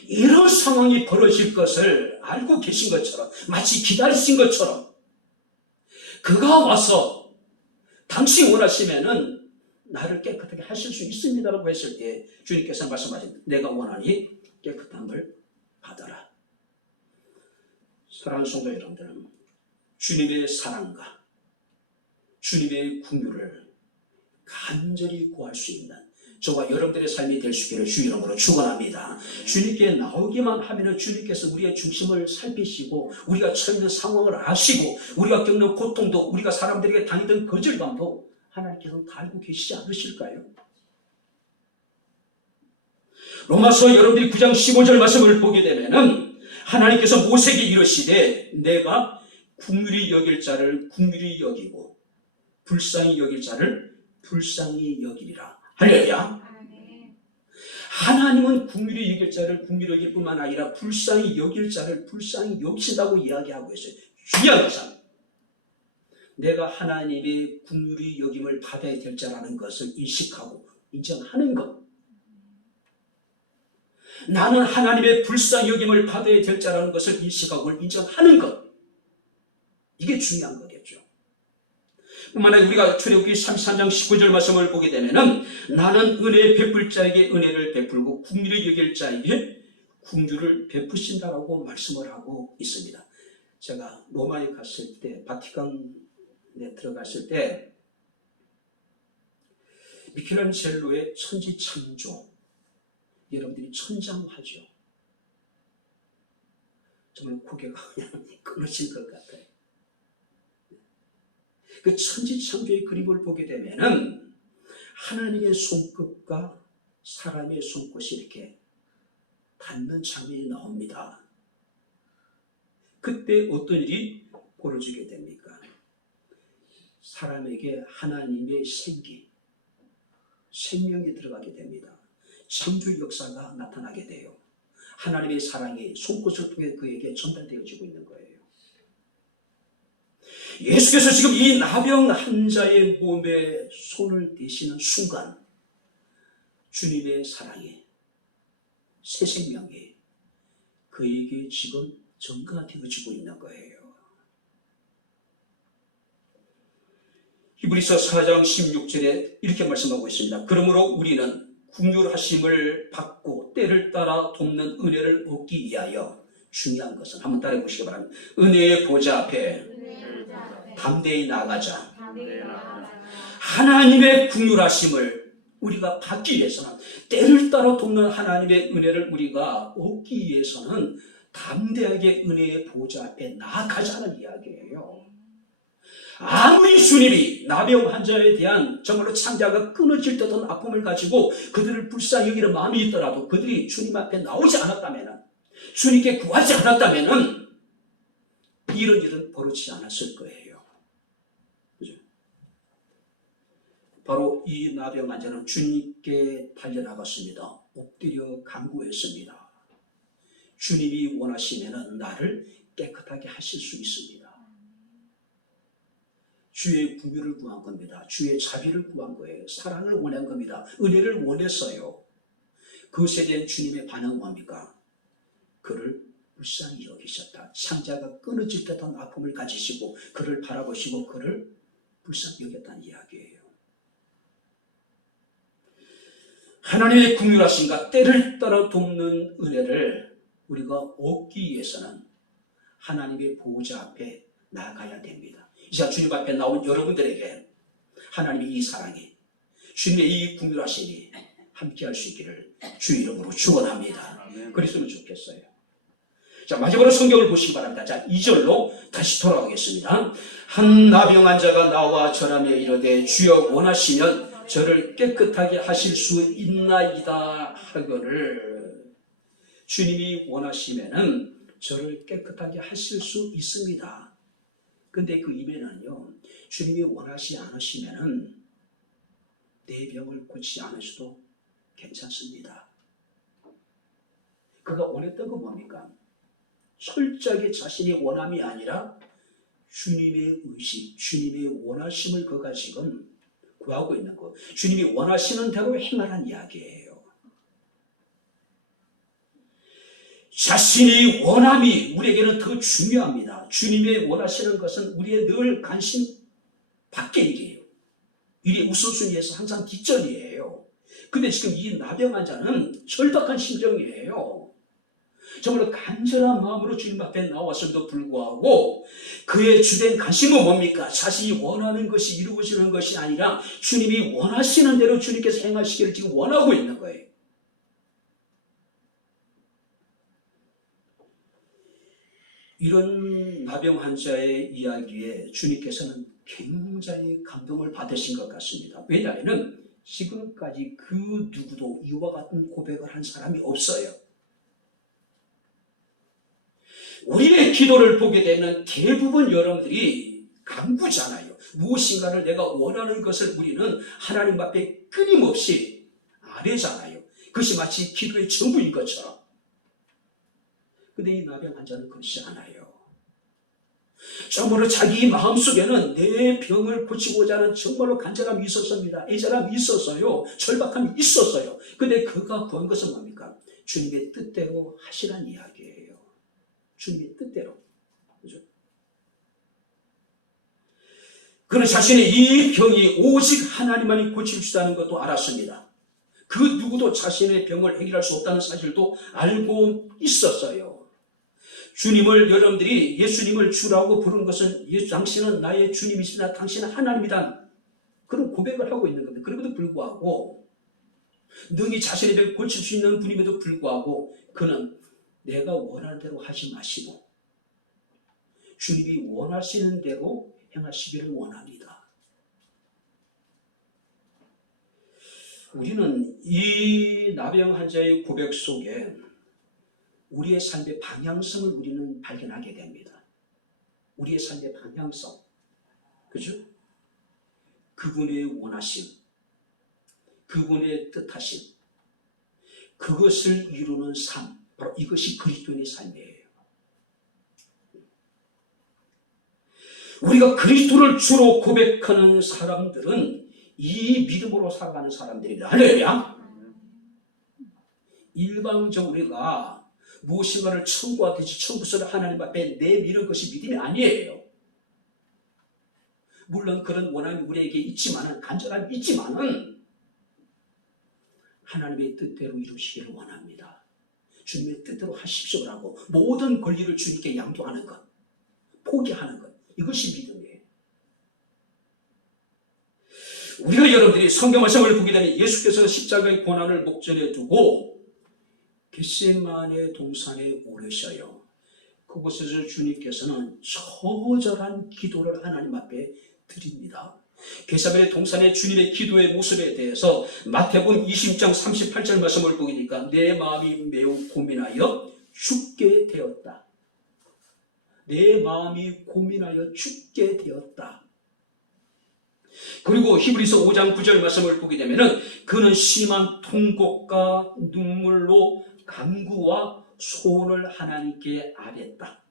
이런 상황이 벌어질 것을 알고 계신 것처럼, 마치 기다리신 것처럼, 그가 와서 당신이 원하시면은 나를 깨끗하게 하실 수 있습니다라고 했을 때 주님께서 말씀하신, 내가 원하니 깨끗함을 받아라. 사랑하는 성도 여러분들은 주님의 사랑과 주님의 긍휼을 간절히 구할 수 있는 저와 여러분들의 삶이 될 수 있기를 주 이름으로 축원합니다. 주님께 나오기만 하면 주님께서 우리의 중심을 살피시고 우리가 처해 있는 상황을 아시고 우리가 겪는 고통도 우리가 사람들에게 당했던 거절감도 하나님께서 다 알고 계시지 않으실까요? 로마서 여러분들이 9장 15절 말씀을 보게 되면은 하나님께서 모세에게 이르시되 내가 긍휼히 여길 자를 긍휼히 여기고 불쌍히 여길 자를 불쌍히 여기리라. 할렐루야. 하나님은 긍휼히 여길 자를 긍휼히 여길 뿐만 아니라 불쌍히 여길 자를 불쌍히 여기신다고 이야기하고 있어요. 중요한 것은 내가 하나님의 긍휼히 여김을 받아야 될 자라는 것을 인식하고 인정하는 것. 나는 하나님의 불쌍히 여김을 받아야 될 자라는 것을 인식하고 인정하는 것. 이게 중요한 거겠죠. 만약에 우리가 출애굽기 33장 19절 말씀을 보게 되면은 나는 은혜 베풀 자에게 은혜를 베풀고 긍휼히 여길 자에게 긍휼을 베푸신다라고 말씀을 하고 있습니다. 제가 로마에 갔을 때, 바티칸에 들어갔을 때 미켈란젤로의 천지창조, 여러분들이 천장하죠. 정말 고개가 그냥 끊어질 것 같아요. 그 천지창조의 그림을 보게 되면은 하나님의 손끝과 사람의 손끝이 이렇게 닿는 장면이 나옵니다. 그때 어떤 일이 벌어지게 됩니까? 사람에게 하나님의 생명이 들어가게 됩니다. 창조 역사가 나타나게 돼요. 하나님의 사랑이 손끝을 통해 그에게 전달되어지고 있는 거예요. 예수께서 지금 이 나병 환자의 몸에 손을 대시는 순간 주님의 사랑이, 새 생명이 그에게 지금 전가가 되어지고 있는 거예요. 히브리서 4장 16절에 이렇게 말씀하고 있습니다. 그러므로 우리는 긍휼하심을 받고 때를 따라 돕는 은혜를 얻기 위하여 중요한 것은 한번 따라해 보시기 바랍니다. 은혜의 보좌 앞에 담대히 나가자. 하나님의 긍휼하심을 우리가 받기 위해서는, 때를 따라 돕는 하나님의 은혜를 우리가 얻기 위해서는 담대하게 은혜의 보좌 앞에 나아가자는 이야기예요. 아무리 주님이 나병 환자에 대한 정말로 창자가 끊어질 듯한 아픔을 가지고 그들을 불쌍히 여기는 마음이 있더라도 그들이 주님 앞에 나오지 않았다면, 주님께 구하지 않았다면 이런 일은 벌어지지 않았을 거예요. 그죠? 바로 이 나병 환자는 주님께 달려나갔습니다. 엎드려 간구했습니다. 주님이 원하시면 나를 깨끗하게 하실 수 있습니다. 주의 긍휼을 구한 겁니다. 주의 자비를 구한 거예요. 사랑을 원한 겁니다. 은혜를 원했어요. 그것에 대한 주님의 반응은 뭡니까? 그를 불쌍히 여기셨다. 창자가 끊어질 듯한 아픔을 가지시고 그를 바라보시고 그를 불쌍히 여겼다는 이야기예요. 하나님의 긍휼하심과 때를 따라 돕는 은혜를 우리가 얻기 위해서는 하나님의 보호자 앞에 나아가야 됩니다. 이 시간 주님 앞에 나온 여러분들에게 하나님의 이 사랑이, 주님의 이 긍휼하심이 함께할 수 있기를 주 이름으로 축원합니다. 그랬으면 좋겠어요. 자, 마지막으로 성경을 보시기 바랍니다. 자, 2절로 다시 돌아가겠습니다. 한 나병 환자가 나와 절하며 이르되 주여 원하시면 저를 깨끗하게 하실 수 있나이다 하거늘, 주님이 원하시면은 저를 깨끗하게 하실 수 있습니다. 근데 그 이면은요, 주님이 원하시 않으시면은 내 병을 고치지 않으셔도 괜찮습니다. 그가 원했던 건 뭡니까? 철저하게 자신의 원함이 아니라 주님의 의식, 주님의 원하심을 그가 지금 구하고 있는 것, 주님이 원하시는 대로 행하라는 이야기예요. 자신의 원함이 우리에게는 더 중요합니다. 주님의 원하시는 것은 우리의 늘 관심 밖의 일이에요. 일이 우선순위에서 항상 뒷전이에요. 근데 지금 이 나병 환자는 절박한 심정이에요. 정말 간절한 마음으로 주님 앞에 나왔음에도 불구하고 그의 주된 관심은 뭡니까? 자신이 원하는 것이 이루어지는 것이 아니라 주님이 원하시는 대로 주님께서 행하시기를 지금 원하고 있는 거예요. 이런 나병 환자의 이야기에 주님께서는 굉장히 감동을 받으신 것 같습니다. 왜냐하면 지금까지 그 누구도 이와 같은 고백을 한 사람이 없어요. 우리의 기도를 보게 되면 대부분 여러분들이 간구잖아요. 무엇인가를 내가 원하는 것을 우리는 하나님 앞에 끊임없이 아뢰잖아요. 그것이 마치 기도의 전부인 것처럼. 근데 이 나병 환자는 그렇지 않아요. 정말로 자기 마음속에는 내 병을 고치고자 하는 정말로 간절함이 있었습니다. 애절함이 있었어요. 절박함이 있었어요. 근데 그가 구한 것은 뭡니까? 주님의 뜻대로 하시란 이야기예요. 주님의 뜻대로. 그죠? 그는 자신의 이 병이 오직 하나님만이 고칠 수 있다는 것도 알았습니다. 그 누구도 자신의 병을 해결할 수 없다는 사실도 알고 있었어요. 주님을, 여러분들이 예수님을 주라고 부르는 것은 당신은 나의 주님이시나 당신은 하나님이다, 그런 고백을 하고 있는 겁니다. 그럼에도 불구하고, 능히 자신의 병을 고칠 수 있는 분임에도 불구하고 그는 내가 원하는 대로 하지 마시고 주님이 원하시는 대로 행하시기를 원합니다. 우리는 이 나병 환자의 고백 속에 우리의 삶의 방향성을 우리는 발견하게 됩니다. 우리의 삶의 방향성. 그죠? 그분의 원하심, 그분의 뜻하심, 그것을 이루는 삶, 바로 이것이 그리스도인의 삶이에요. 우리가 그리스도를 주로 고백하는 사람들은 이 믿음으로 살아가는 사람들입니다. 할렐루야! 일방적으로 우리가 무엇인가를 청구하듯이 청구서를 하나님 앞에 내미는 것이 믿음이 아니에요. 물론 그런 원함이 우리에게 있지만은, 간절함이 있지만은, 하나님의 뜻대로 이루시기를 원합니다. 주님의 뜻대로 하십시오라고 모든 권리를 주님께 양도하는 것, 포기하는 것, 이것이 믿음이에요. 우리가 여러분들이 성경 말씀을 보게 되면 예수께서 십자가의 고난을 목전에 두고 겟세마네 동산에 오르셔요. 그곳에서 주님께서는 처절한 기도를 하나님 앞에 드립니다. 겟세마네 동산의 주님의 기도의 모습에 대해서 마태복음 20장 38절 말씀을 보니까 내 마음이 매우 고민하여 죽게 되었다. 내 마음이 고민하여 죽게 되었다. 그리고 히브리서 5장 9절 말씀을 보게 되면은 그는 심한 통곡과 눈물로 간구와 소원을 하나님께 아뢰었다.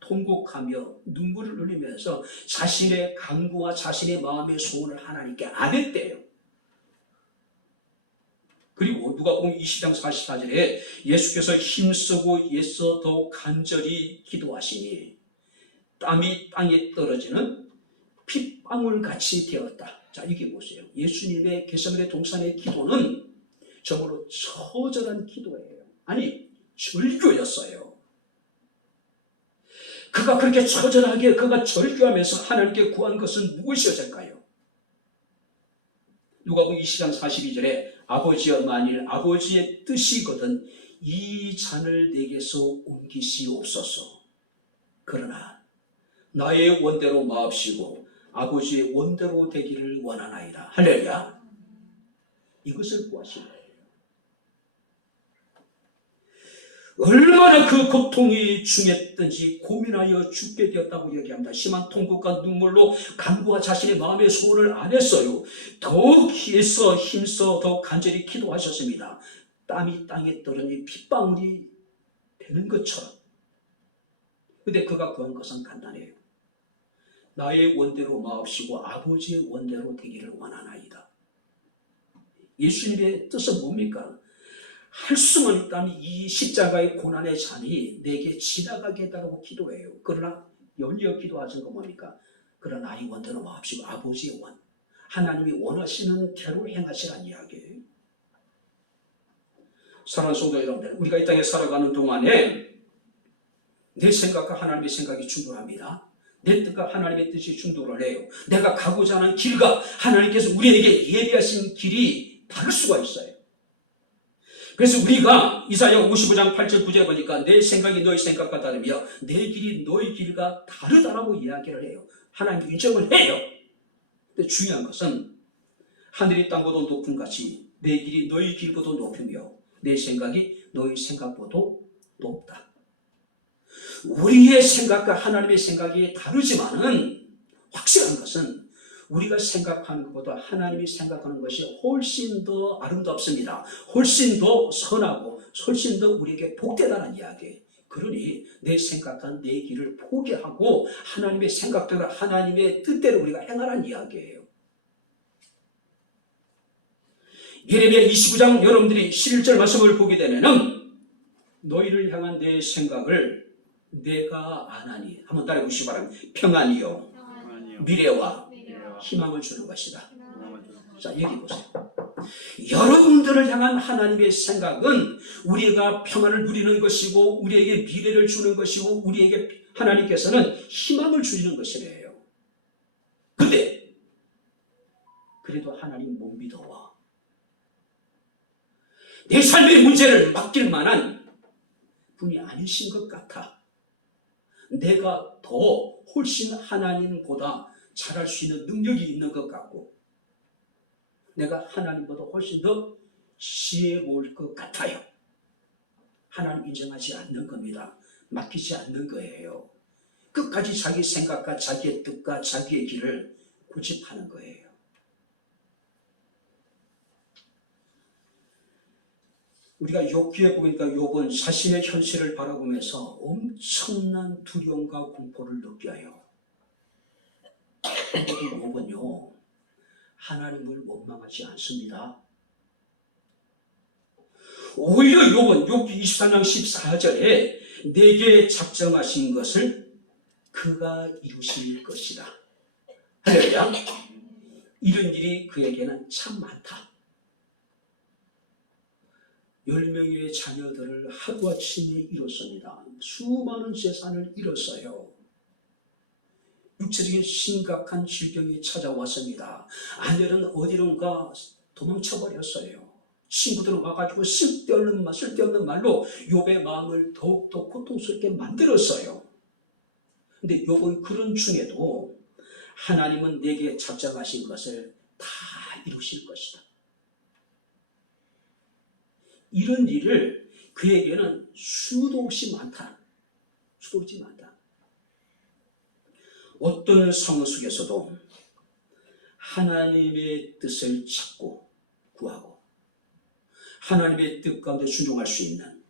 통곡하며 눈물을 흘리면서 자신의 간구와 자신의 마음의 소원을 하나님께 아뢰었대요. 그리고 누가복음 20장 44절에 예수께서 힘쓰고 애써 더욱 간절히 기도하시니 땀이 땅에 떨어지는 핏방울같이 되었다. 자, 이게 보세요. 예수님의 겟세마네 동산의 기도는 정말로 처절한 기도예요. 아니, 절규였어요. 그가 그렇게 처절하게 그가 절규하면서 하나님께 구한 것은 무엇이었을까요? 누가복음 20장 42절에 아버지여 만일 아버지의 뜻이거든 이 잔을 내게서 옮기시옵소서. 그러나 나의 원대로 마옵시고 아버지의 원대로 되기를 원하나이다. 할렐루야. 이것을 구하신 거예요. 얼마나 그 고통이 중했든지 고민하여 죽게 되었다고 얘기합니다. 심한 통곡과 눈물로 간구와 자신의 마음의 소원을 아뢰었어요. 더욱 애써 힘써 더욱 간절히 기도하셨습니다. 땀이 땅에 떨어니 핏방울이 되는 것처럼. 근데 그가 구한 것은 간단해요. 나의 원대로 마옵시고 아버지의 원대로 되기를 원하나이다. 예수님의 뜻은 뭡니까? 할 수만 있다면 이 십자가의 고난의 잔이 내게 지나가게 해달라고 기도해요. 그러나 연이어 기도하신 건 뭡니까? 그러나 나의 원대로 마옵시고 아버지의 원, 하나님이 원하시는 대로 행하시라는 이야기예요. 사랑하는 성도 여러분들, 우리가 이 땅에 살아가는 동안에 내 생각과 하나님의 생각이 충돌합니다. 내 뜻과 하나님의 뜻이 충돌을 해요. 내가 가고자 하는 길과 하나님께서 우리에게 예비하신 길이 다를 수가 있어요. 그래서 우리가 이사야 55장 8절 9절에 보니까 내 생각이 너희 생각과 다르며 내 길이 너희 길과 다르다라고 이야기를 해요. 하나님 인정을 해요. 근데 중요한 것은 하늘이 땅보다 높은 같이 내 길이 너희 길보다 높으며 내 생각이 너희 생각보다 높다. 우리의 생각과 하나님의 생각이 다르지만은 확실한 것은 우리가 생각하는 것보다 하나님이 생각하는 것이 훨씬 더 아름답습니다. 훨씬 더 선하고 훨씬 더 우리에게 복되다는 이야기예요. 그러니 내 생각과 내 길을 포기하고 하나님의 생각대로 하나님의 뜻대로 우리가 행하라는 이야기예요. 예레미야 29장 여러분들이 11절 말씀을 보게 되면은 너희를 향한 내 생각을 내가 아나니 한번 따라해 보시기 바랍니다. 평안이요 미래와 희망을 주는 것이다. 자, 여기 보세요. 여러분들을 향한 하나님의 생각은 우리가 평안을 누리는 것이고 우리에게 미래를 주는 것이고 우리에게 하나님께서는 희망을 주시는 것이래요. 근데 그래도 하나님 못 믿어와. 내 삶의 문제를 맡길 만한 분이 아니신 것 같아. 내가 더 훨씬 하나님보다 잘할 수 있는 능력이 있는 것 같고 내가 하나님보다 훨씬 더 지혜로울 것 같아요. 하나님 인정하지 않는 겁니다. 맡기지 않는 거예요. 끝까지 자기 생각과 자기의 뜻과 자기의 길을 고집하는 거예요. 우리가 욥기에 보니까 욥은 자신의 현실을 바라보면서 엄청난 두려움과 공포를 느껴요. 그런데도 욥은요, 하나님을 원망하지 않습니다. 오히려 욥은 욥기 24장 14절에 내게 작정하신 것을 그가 이루실 것이다. 할렐루야. 이런 일이 그에게는 참 많다. 10명의 자녀들을 하루아침에 잃었습니다. 수많은 재산을 잃었어요. 육체적인 심각한 질병이 찾아왔습니다. 아내는 어디론가 도망쳐버렸어요. 친구들은 와가지고 쓸데없는 말로 욥의 마음을 더욱더 고통스럽게 만들었어요. 근데 욥은 그런 중에도 하나님은 내게 작정하신 것을 다 이루실 것이다. 이런 일을 그에게는 수도 없이 많다. 어떤 상황 속에서도 하나님의 뜻을 찾고 구하고 하나님의 뜻 가운데 순종할 수 있는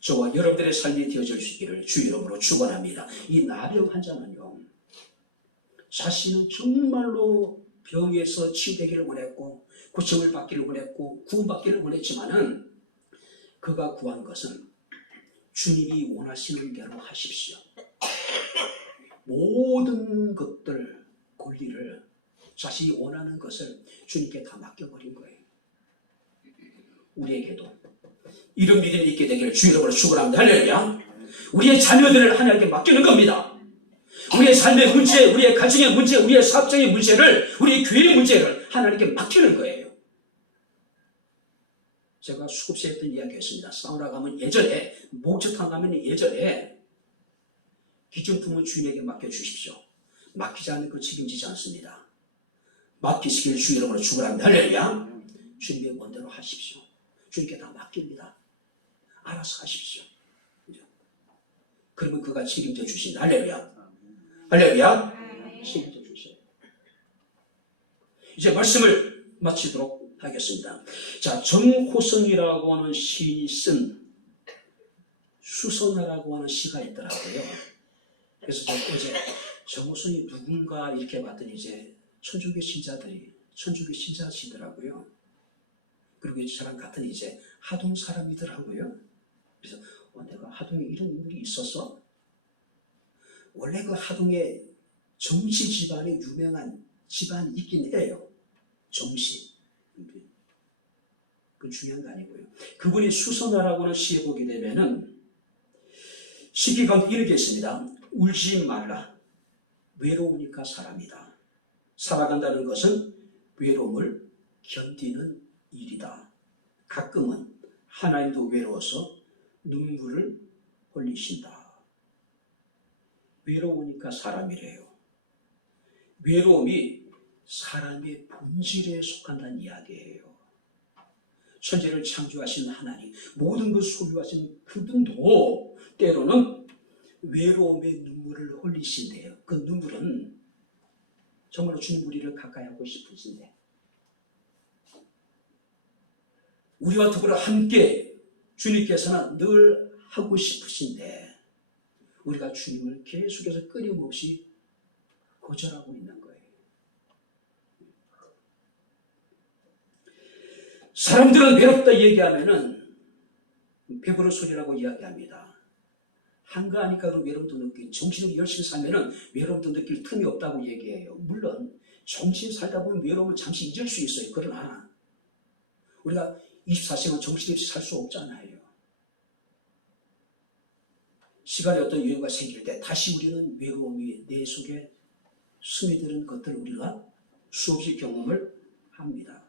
저와 여러분들의 삶이 되어질 수 있기를 주 이름으로 축원합니다. 이 나병 환자는요, 자신은 정말로 병에서 치유되기를 원했고 고침을 받기를 원했고 구원받기를 원했지만은 그가 구한 것은 주님이 원하시는 대로 하십시오. 모든 것들, 권리를 자신이 원하는 것을 주님께 다 맡겨버린 거예요. 우리에게도 이런 믿음이 있게 되기를 주 이름으로 축원합니다. 할렐루야. 우리의 자녀들을 하나님께 맡기는 겁니다. 우리의 삶의 문제, 우리의 가정의 문제, 우리의 사업적인 문제를, 우리의 교회의 문제를 하나님께 맡기는 거예요. 제가 수급시에 했던 이야기였습니다. 사우나 가면 예전에, 목욕탕 가면 예전에 기증품은 주인에게 맡겨주십시오. 맡기지 않는 그 책임지지 않습니다. 맡기시길 주 이름으로 축원합니다. 할렐루야. 주님의 원대로 하십시오. 주님께 다 맡깁니다. 알아서 하십시오. 그러면 그가 책임져 주신다. 할렐루야. 할렐루야. 책임져 주세요. 이제 말씀을 마치도록 하겠습니다. 자, 정호성이라고 하는 시인이 쓴 수선화라고 하는 시가 있더라고요. 그래서 어제 정호성이 누군가 이렇게 봤더니 이제 천주교 신자시더라고요. 그리고 저랑 같은 이제 하동 사람이더라고요. 그래서 내가 하동에 이런 인물이 있었어? 원래 그 하동에 정씨 집안에 유명한 집안이 있긴 해요. 정씨. 그건 중요한 거 아니고요. 그분이 수선화라고 하는 시에 보게 되면은 시기 가운데 이렇게 있습니다. 울지 말라. 외로우니까 사람이다. 살아간다는 것은 외로움을 견디는 일이다. 가끔은 하나님도 외로워서 눈물을 흘리신다. 외로우니까 사람이래요. 외로움이 사람의 본질에 속한다는 이야기예요. 천지를 창조하신 하나님, 모든 것을 소유하신 그분도 때로는 외로움의 눈물을 흘리신대요. 그 눈물은 정말로 주님 우리를 가까이 하고 싶으신데, 우리와 더불어 함께 주님께서는 늘 하고 싶으신데 우리가 주님을 계속해서 끊임없이 거절하고 있는 거예요. 사람들은 외롭다 얘기하면은 배부른 소리라고 이야기합니다. 한가하니까 외로움도 느끼고 정신을 열심히 살면은 외로움도 느낄 틈이 없다고 얘기해요. 물론 정신 살다 보면 외로움을 잠시 잊을 수 있어요. 그러나 우리가 24시간 정신없이 살 수 없잖아요. 시간에 어떤 여유가 생길 때 다시 우리는 외로움이 내 속에 스며드는 것들을 우리가 수없이 경험을 합니다.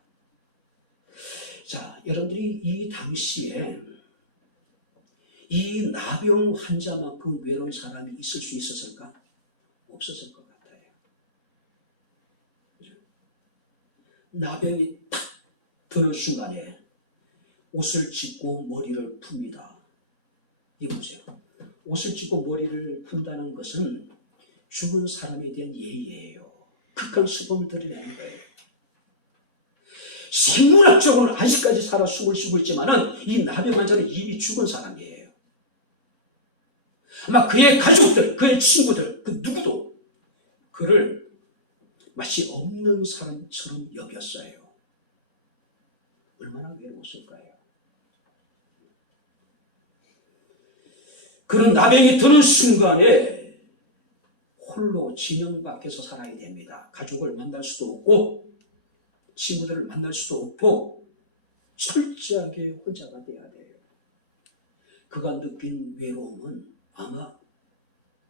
자, 여러분들이 이 당시에 이 나병 환자만큼 외로운 사람이 있을 수 있었을까? 없었을 것 같아요. 그죠? 나병이 탁 드는 순간에 옷을 찢고 머리를 풉니다. 이거 보세요. 옷을 찢고 머리를 푼다는 것은 죽은 사람에 대한 예의예요. 극한 수범을 드러내는 거예요. 생물학적으로는 아직까지 살아 숨을 쉬고 있지만은 이 나병 환자는 이미 죽은 사람이에요. 아마 그의 가족들, 그의 친구들, 그 누구도 그를 마치 없는 사람처럼 여겼어요. 얼마나 외로웠을까요? 그런 나병이 드는 순간에 홀로 진영 밖에서 살아야 됩니다. 가족을 만날 수도 없고 친구들을 만날 수도 없고 철저하게 혼자가 돼야 돼요. 그가 느낀 외로움은 아마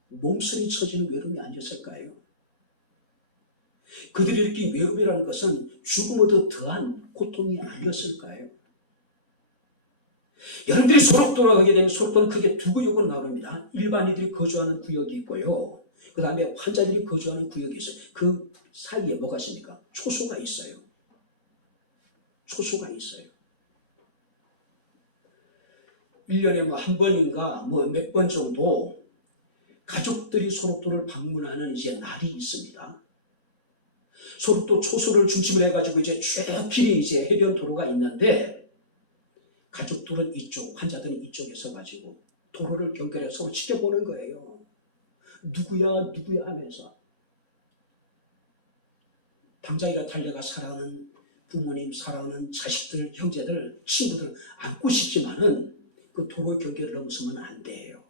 몸살이 쳐지는 외로움이 아니었을까요? 그들이 느낀 외로움이라는 것은 죽음보다 더한 고통이 아니었을까요? 여러분들이 소록도로 가게 되면 소록도는 크게 두 구역으로 나눕니다. 일반인들이 거주하는 구역이 있고요. 그 다음에 환자들이 거주하는 구역이 있어요. 그 사이에 뭐가 있습니까? 초소가 있어요. 초소가 있어요. 1년에 뭐 한 번인가 뭐 몇 번 정도 가족들이 소록도를 방문하는 이제 날이 있습니다. 소록도 초소를 중심으로 해가지고 이제 쭉 길이 이제 해변 도로가 있는데 가족들은 이쪽, 환자들은 이쪽에 서가지고 도로를 경계해서 서로 지켜보는 거예요. 누구야 누구야 하면서 당장이라 달려가 사랑하는 부모님, 사랑하는 자식들, 형제들, 친구들 안고 싶지만은 그 도로 경계를 넘어서면 안 돼요.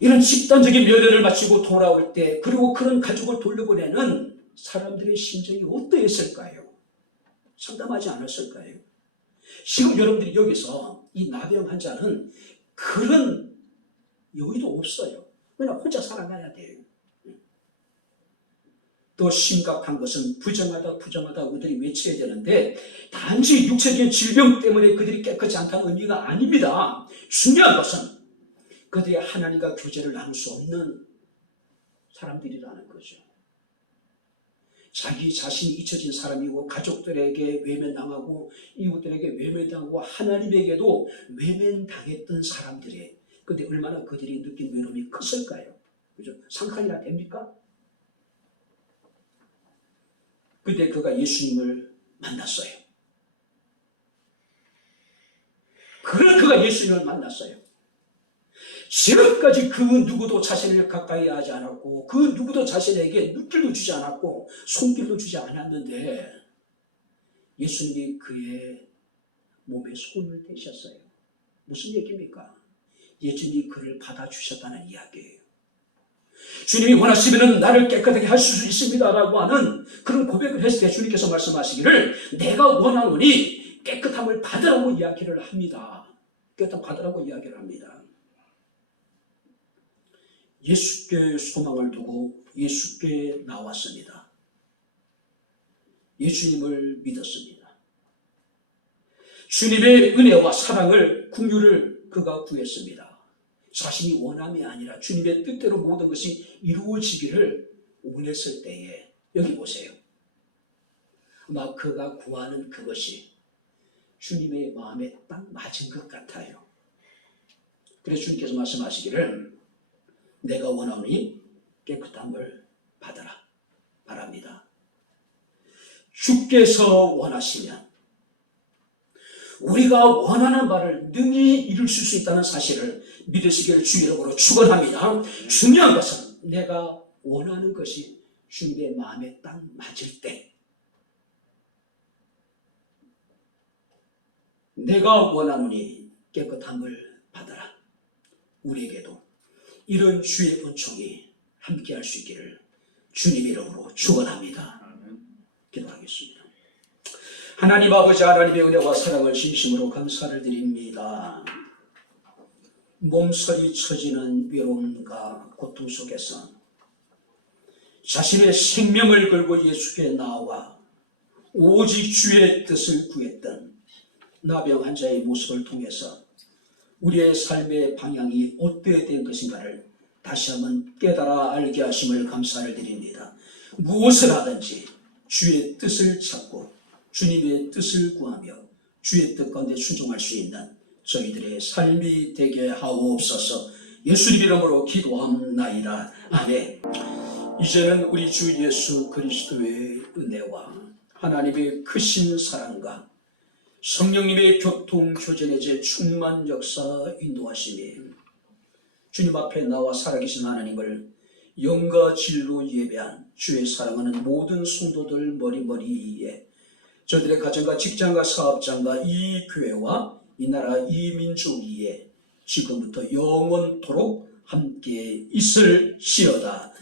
이런 집단적인 면회를 마치고 돌아올 때 그리고 그런 가족을 돌려보내는 사람들의 심정이 어떠했을까요? 상담하지 않았을까요? 지금 여러분들이 여기서 이 나병 환자는 그런 여유도 없어요. 그냥 혼자 살아가야 돼요. 더 심각한 것은 부정하다 그들이 외쳐야 되는데 단지 육체적인 질병 때문에 그들이 깨끗이 않다는 의미가 아닙니다. 중요한 것은 그들이 하나님과 교제를 나눌 수 없는 사람들이라는 거죠. 자기 자신이 잊혀진 사람이고 가족들에게 외면당하고 이웃들에게 외면당하고 하나님에게도 외면당했던 사람들이 근데 얼마나 그들이 느낀 외로움이 컸을까요? 그죠? 상상이나 됩니까? 그때 그가 예수님을 만났어요. 그가 예수님을 만났어요. 지금까지 그 누구도 자신을 가까이 하지 않았고 그 누구도 자신에게 눈길도 주지 않았고 손길도 주지 않았는데 예수님이 그의 몸에 손을 대셨어요. 무슨 얘기입니까? 예수님이 그를 받아주셨다는 이야기예요. 주님이 원하시면 나를 깨끗하게 하실 수 있습니다 라고 하는 그런 고백을 했을 때 주님께서 말씀하시기를 내가 원하노니 깨끗함을 받으라고 이야기를 합니다. 깨끗함 받으라고 이야기를 합니다. 예수께 소망을 두고 예수께 나왔습니다. 예수님을 믿었습니다. 주님의 은혜와 사랑을 긍휼을 그가 구했습니다. 자신이 원함이 아니라 주님의 뜻대로 모든 것이 이루어지기를 원했을 때에 여기 보세요. 아마 그가 구하는 그것이 주님의 마음에 딱 맞은 것 같아요. 그래서 주님께서 말씀하시기를 내가 원하노니 깨끗함을 받으라 바랍니다. 주께서 원하시면 우리가 원하는 바를 능히 이룰 수 있다는 사실을 믿으시기를 주의 이름으로 축원합니다. 중요한 것은 내가 원하는 것이 주님의 마음에 딱 맞을 때 내가 원하노니 깨끗함을 받아라. 우리에게도 이런 주의 은총이 함께할 수 있기를 주님 이름으로 축원합니다. 기도하겠습니다. 하나님 아버지 하나님의 은혜와 사랑을 진심으로 감사를 드립니다. 몸서리 쳐지는 외로움과 고통 속에서 자신의 생명을 걸고 예수께 나와 오직 주의 뜻을 구했던 나병 환자의 모습을 통해서 우리의 삶의 방향이 어떻게 된 것인가를 다시 한번 깨달아 알게 하심을 감사를 드립니다. 무엇을 하든지 주의 뜻을 찾고 주님의 뜻을 구하며 주의 뜻 가운데 순종할 수 있는 저희들의 삶이 되게 하옵소서. 예수님 이름으로 기도합나이다. 아멘. 이제는 우리 주 예수 그리스도의 은혜와 하나님의 크신 사랑과 성령님의 교통 교전의 제 충만 역사 인도하심이 주님 앞에 나와 살아계신 하나님을 영과 진리로 예배한 주의 사랑하는 모든 성도들 머리머리에 저들의 가정과 직장과 사업장과 이 교회와 이 나라 이 민족 위에 지금부터 영원토록 함께 있을지어다.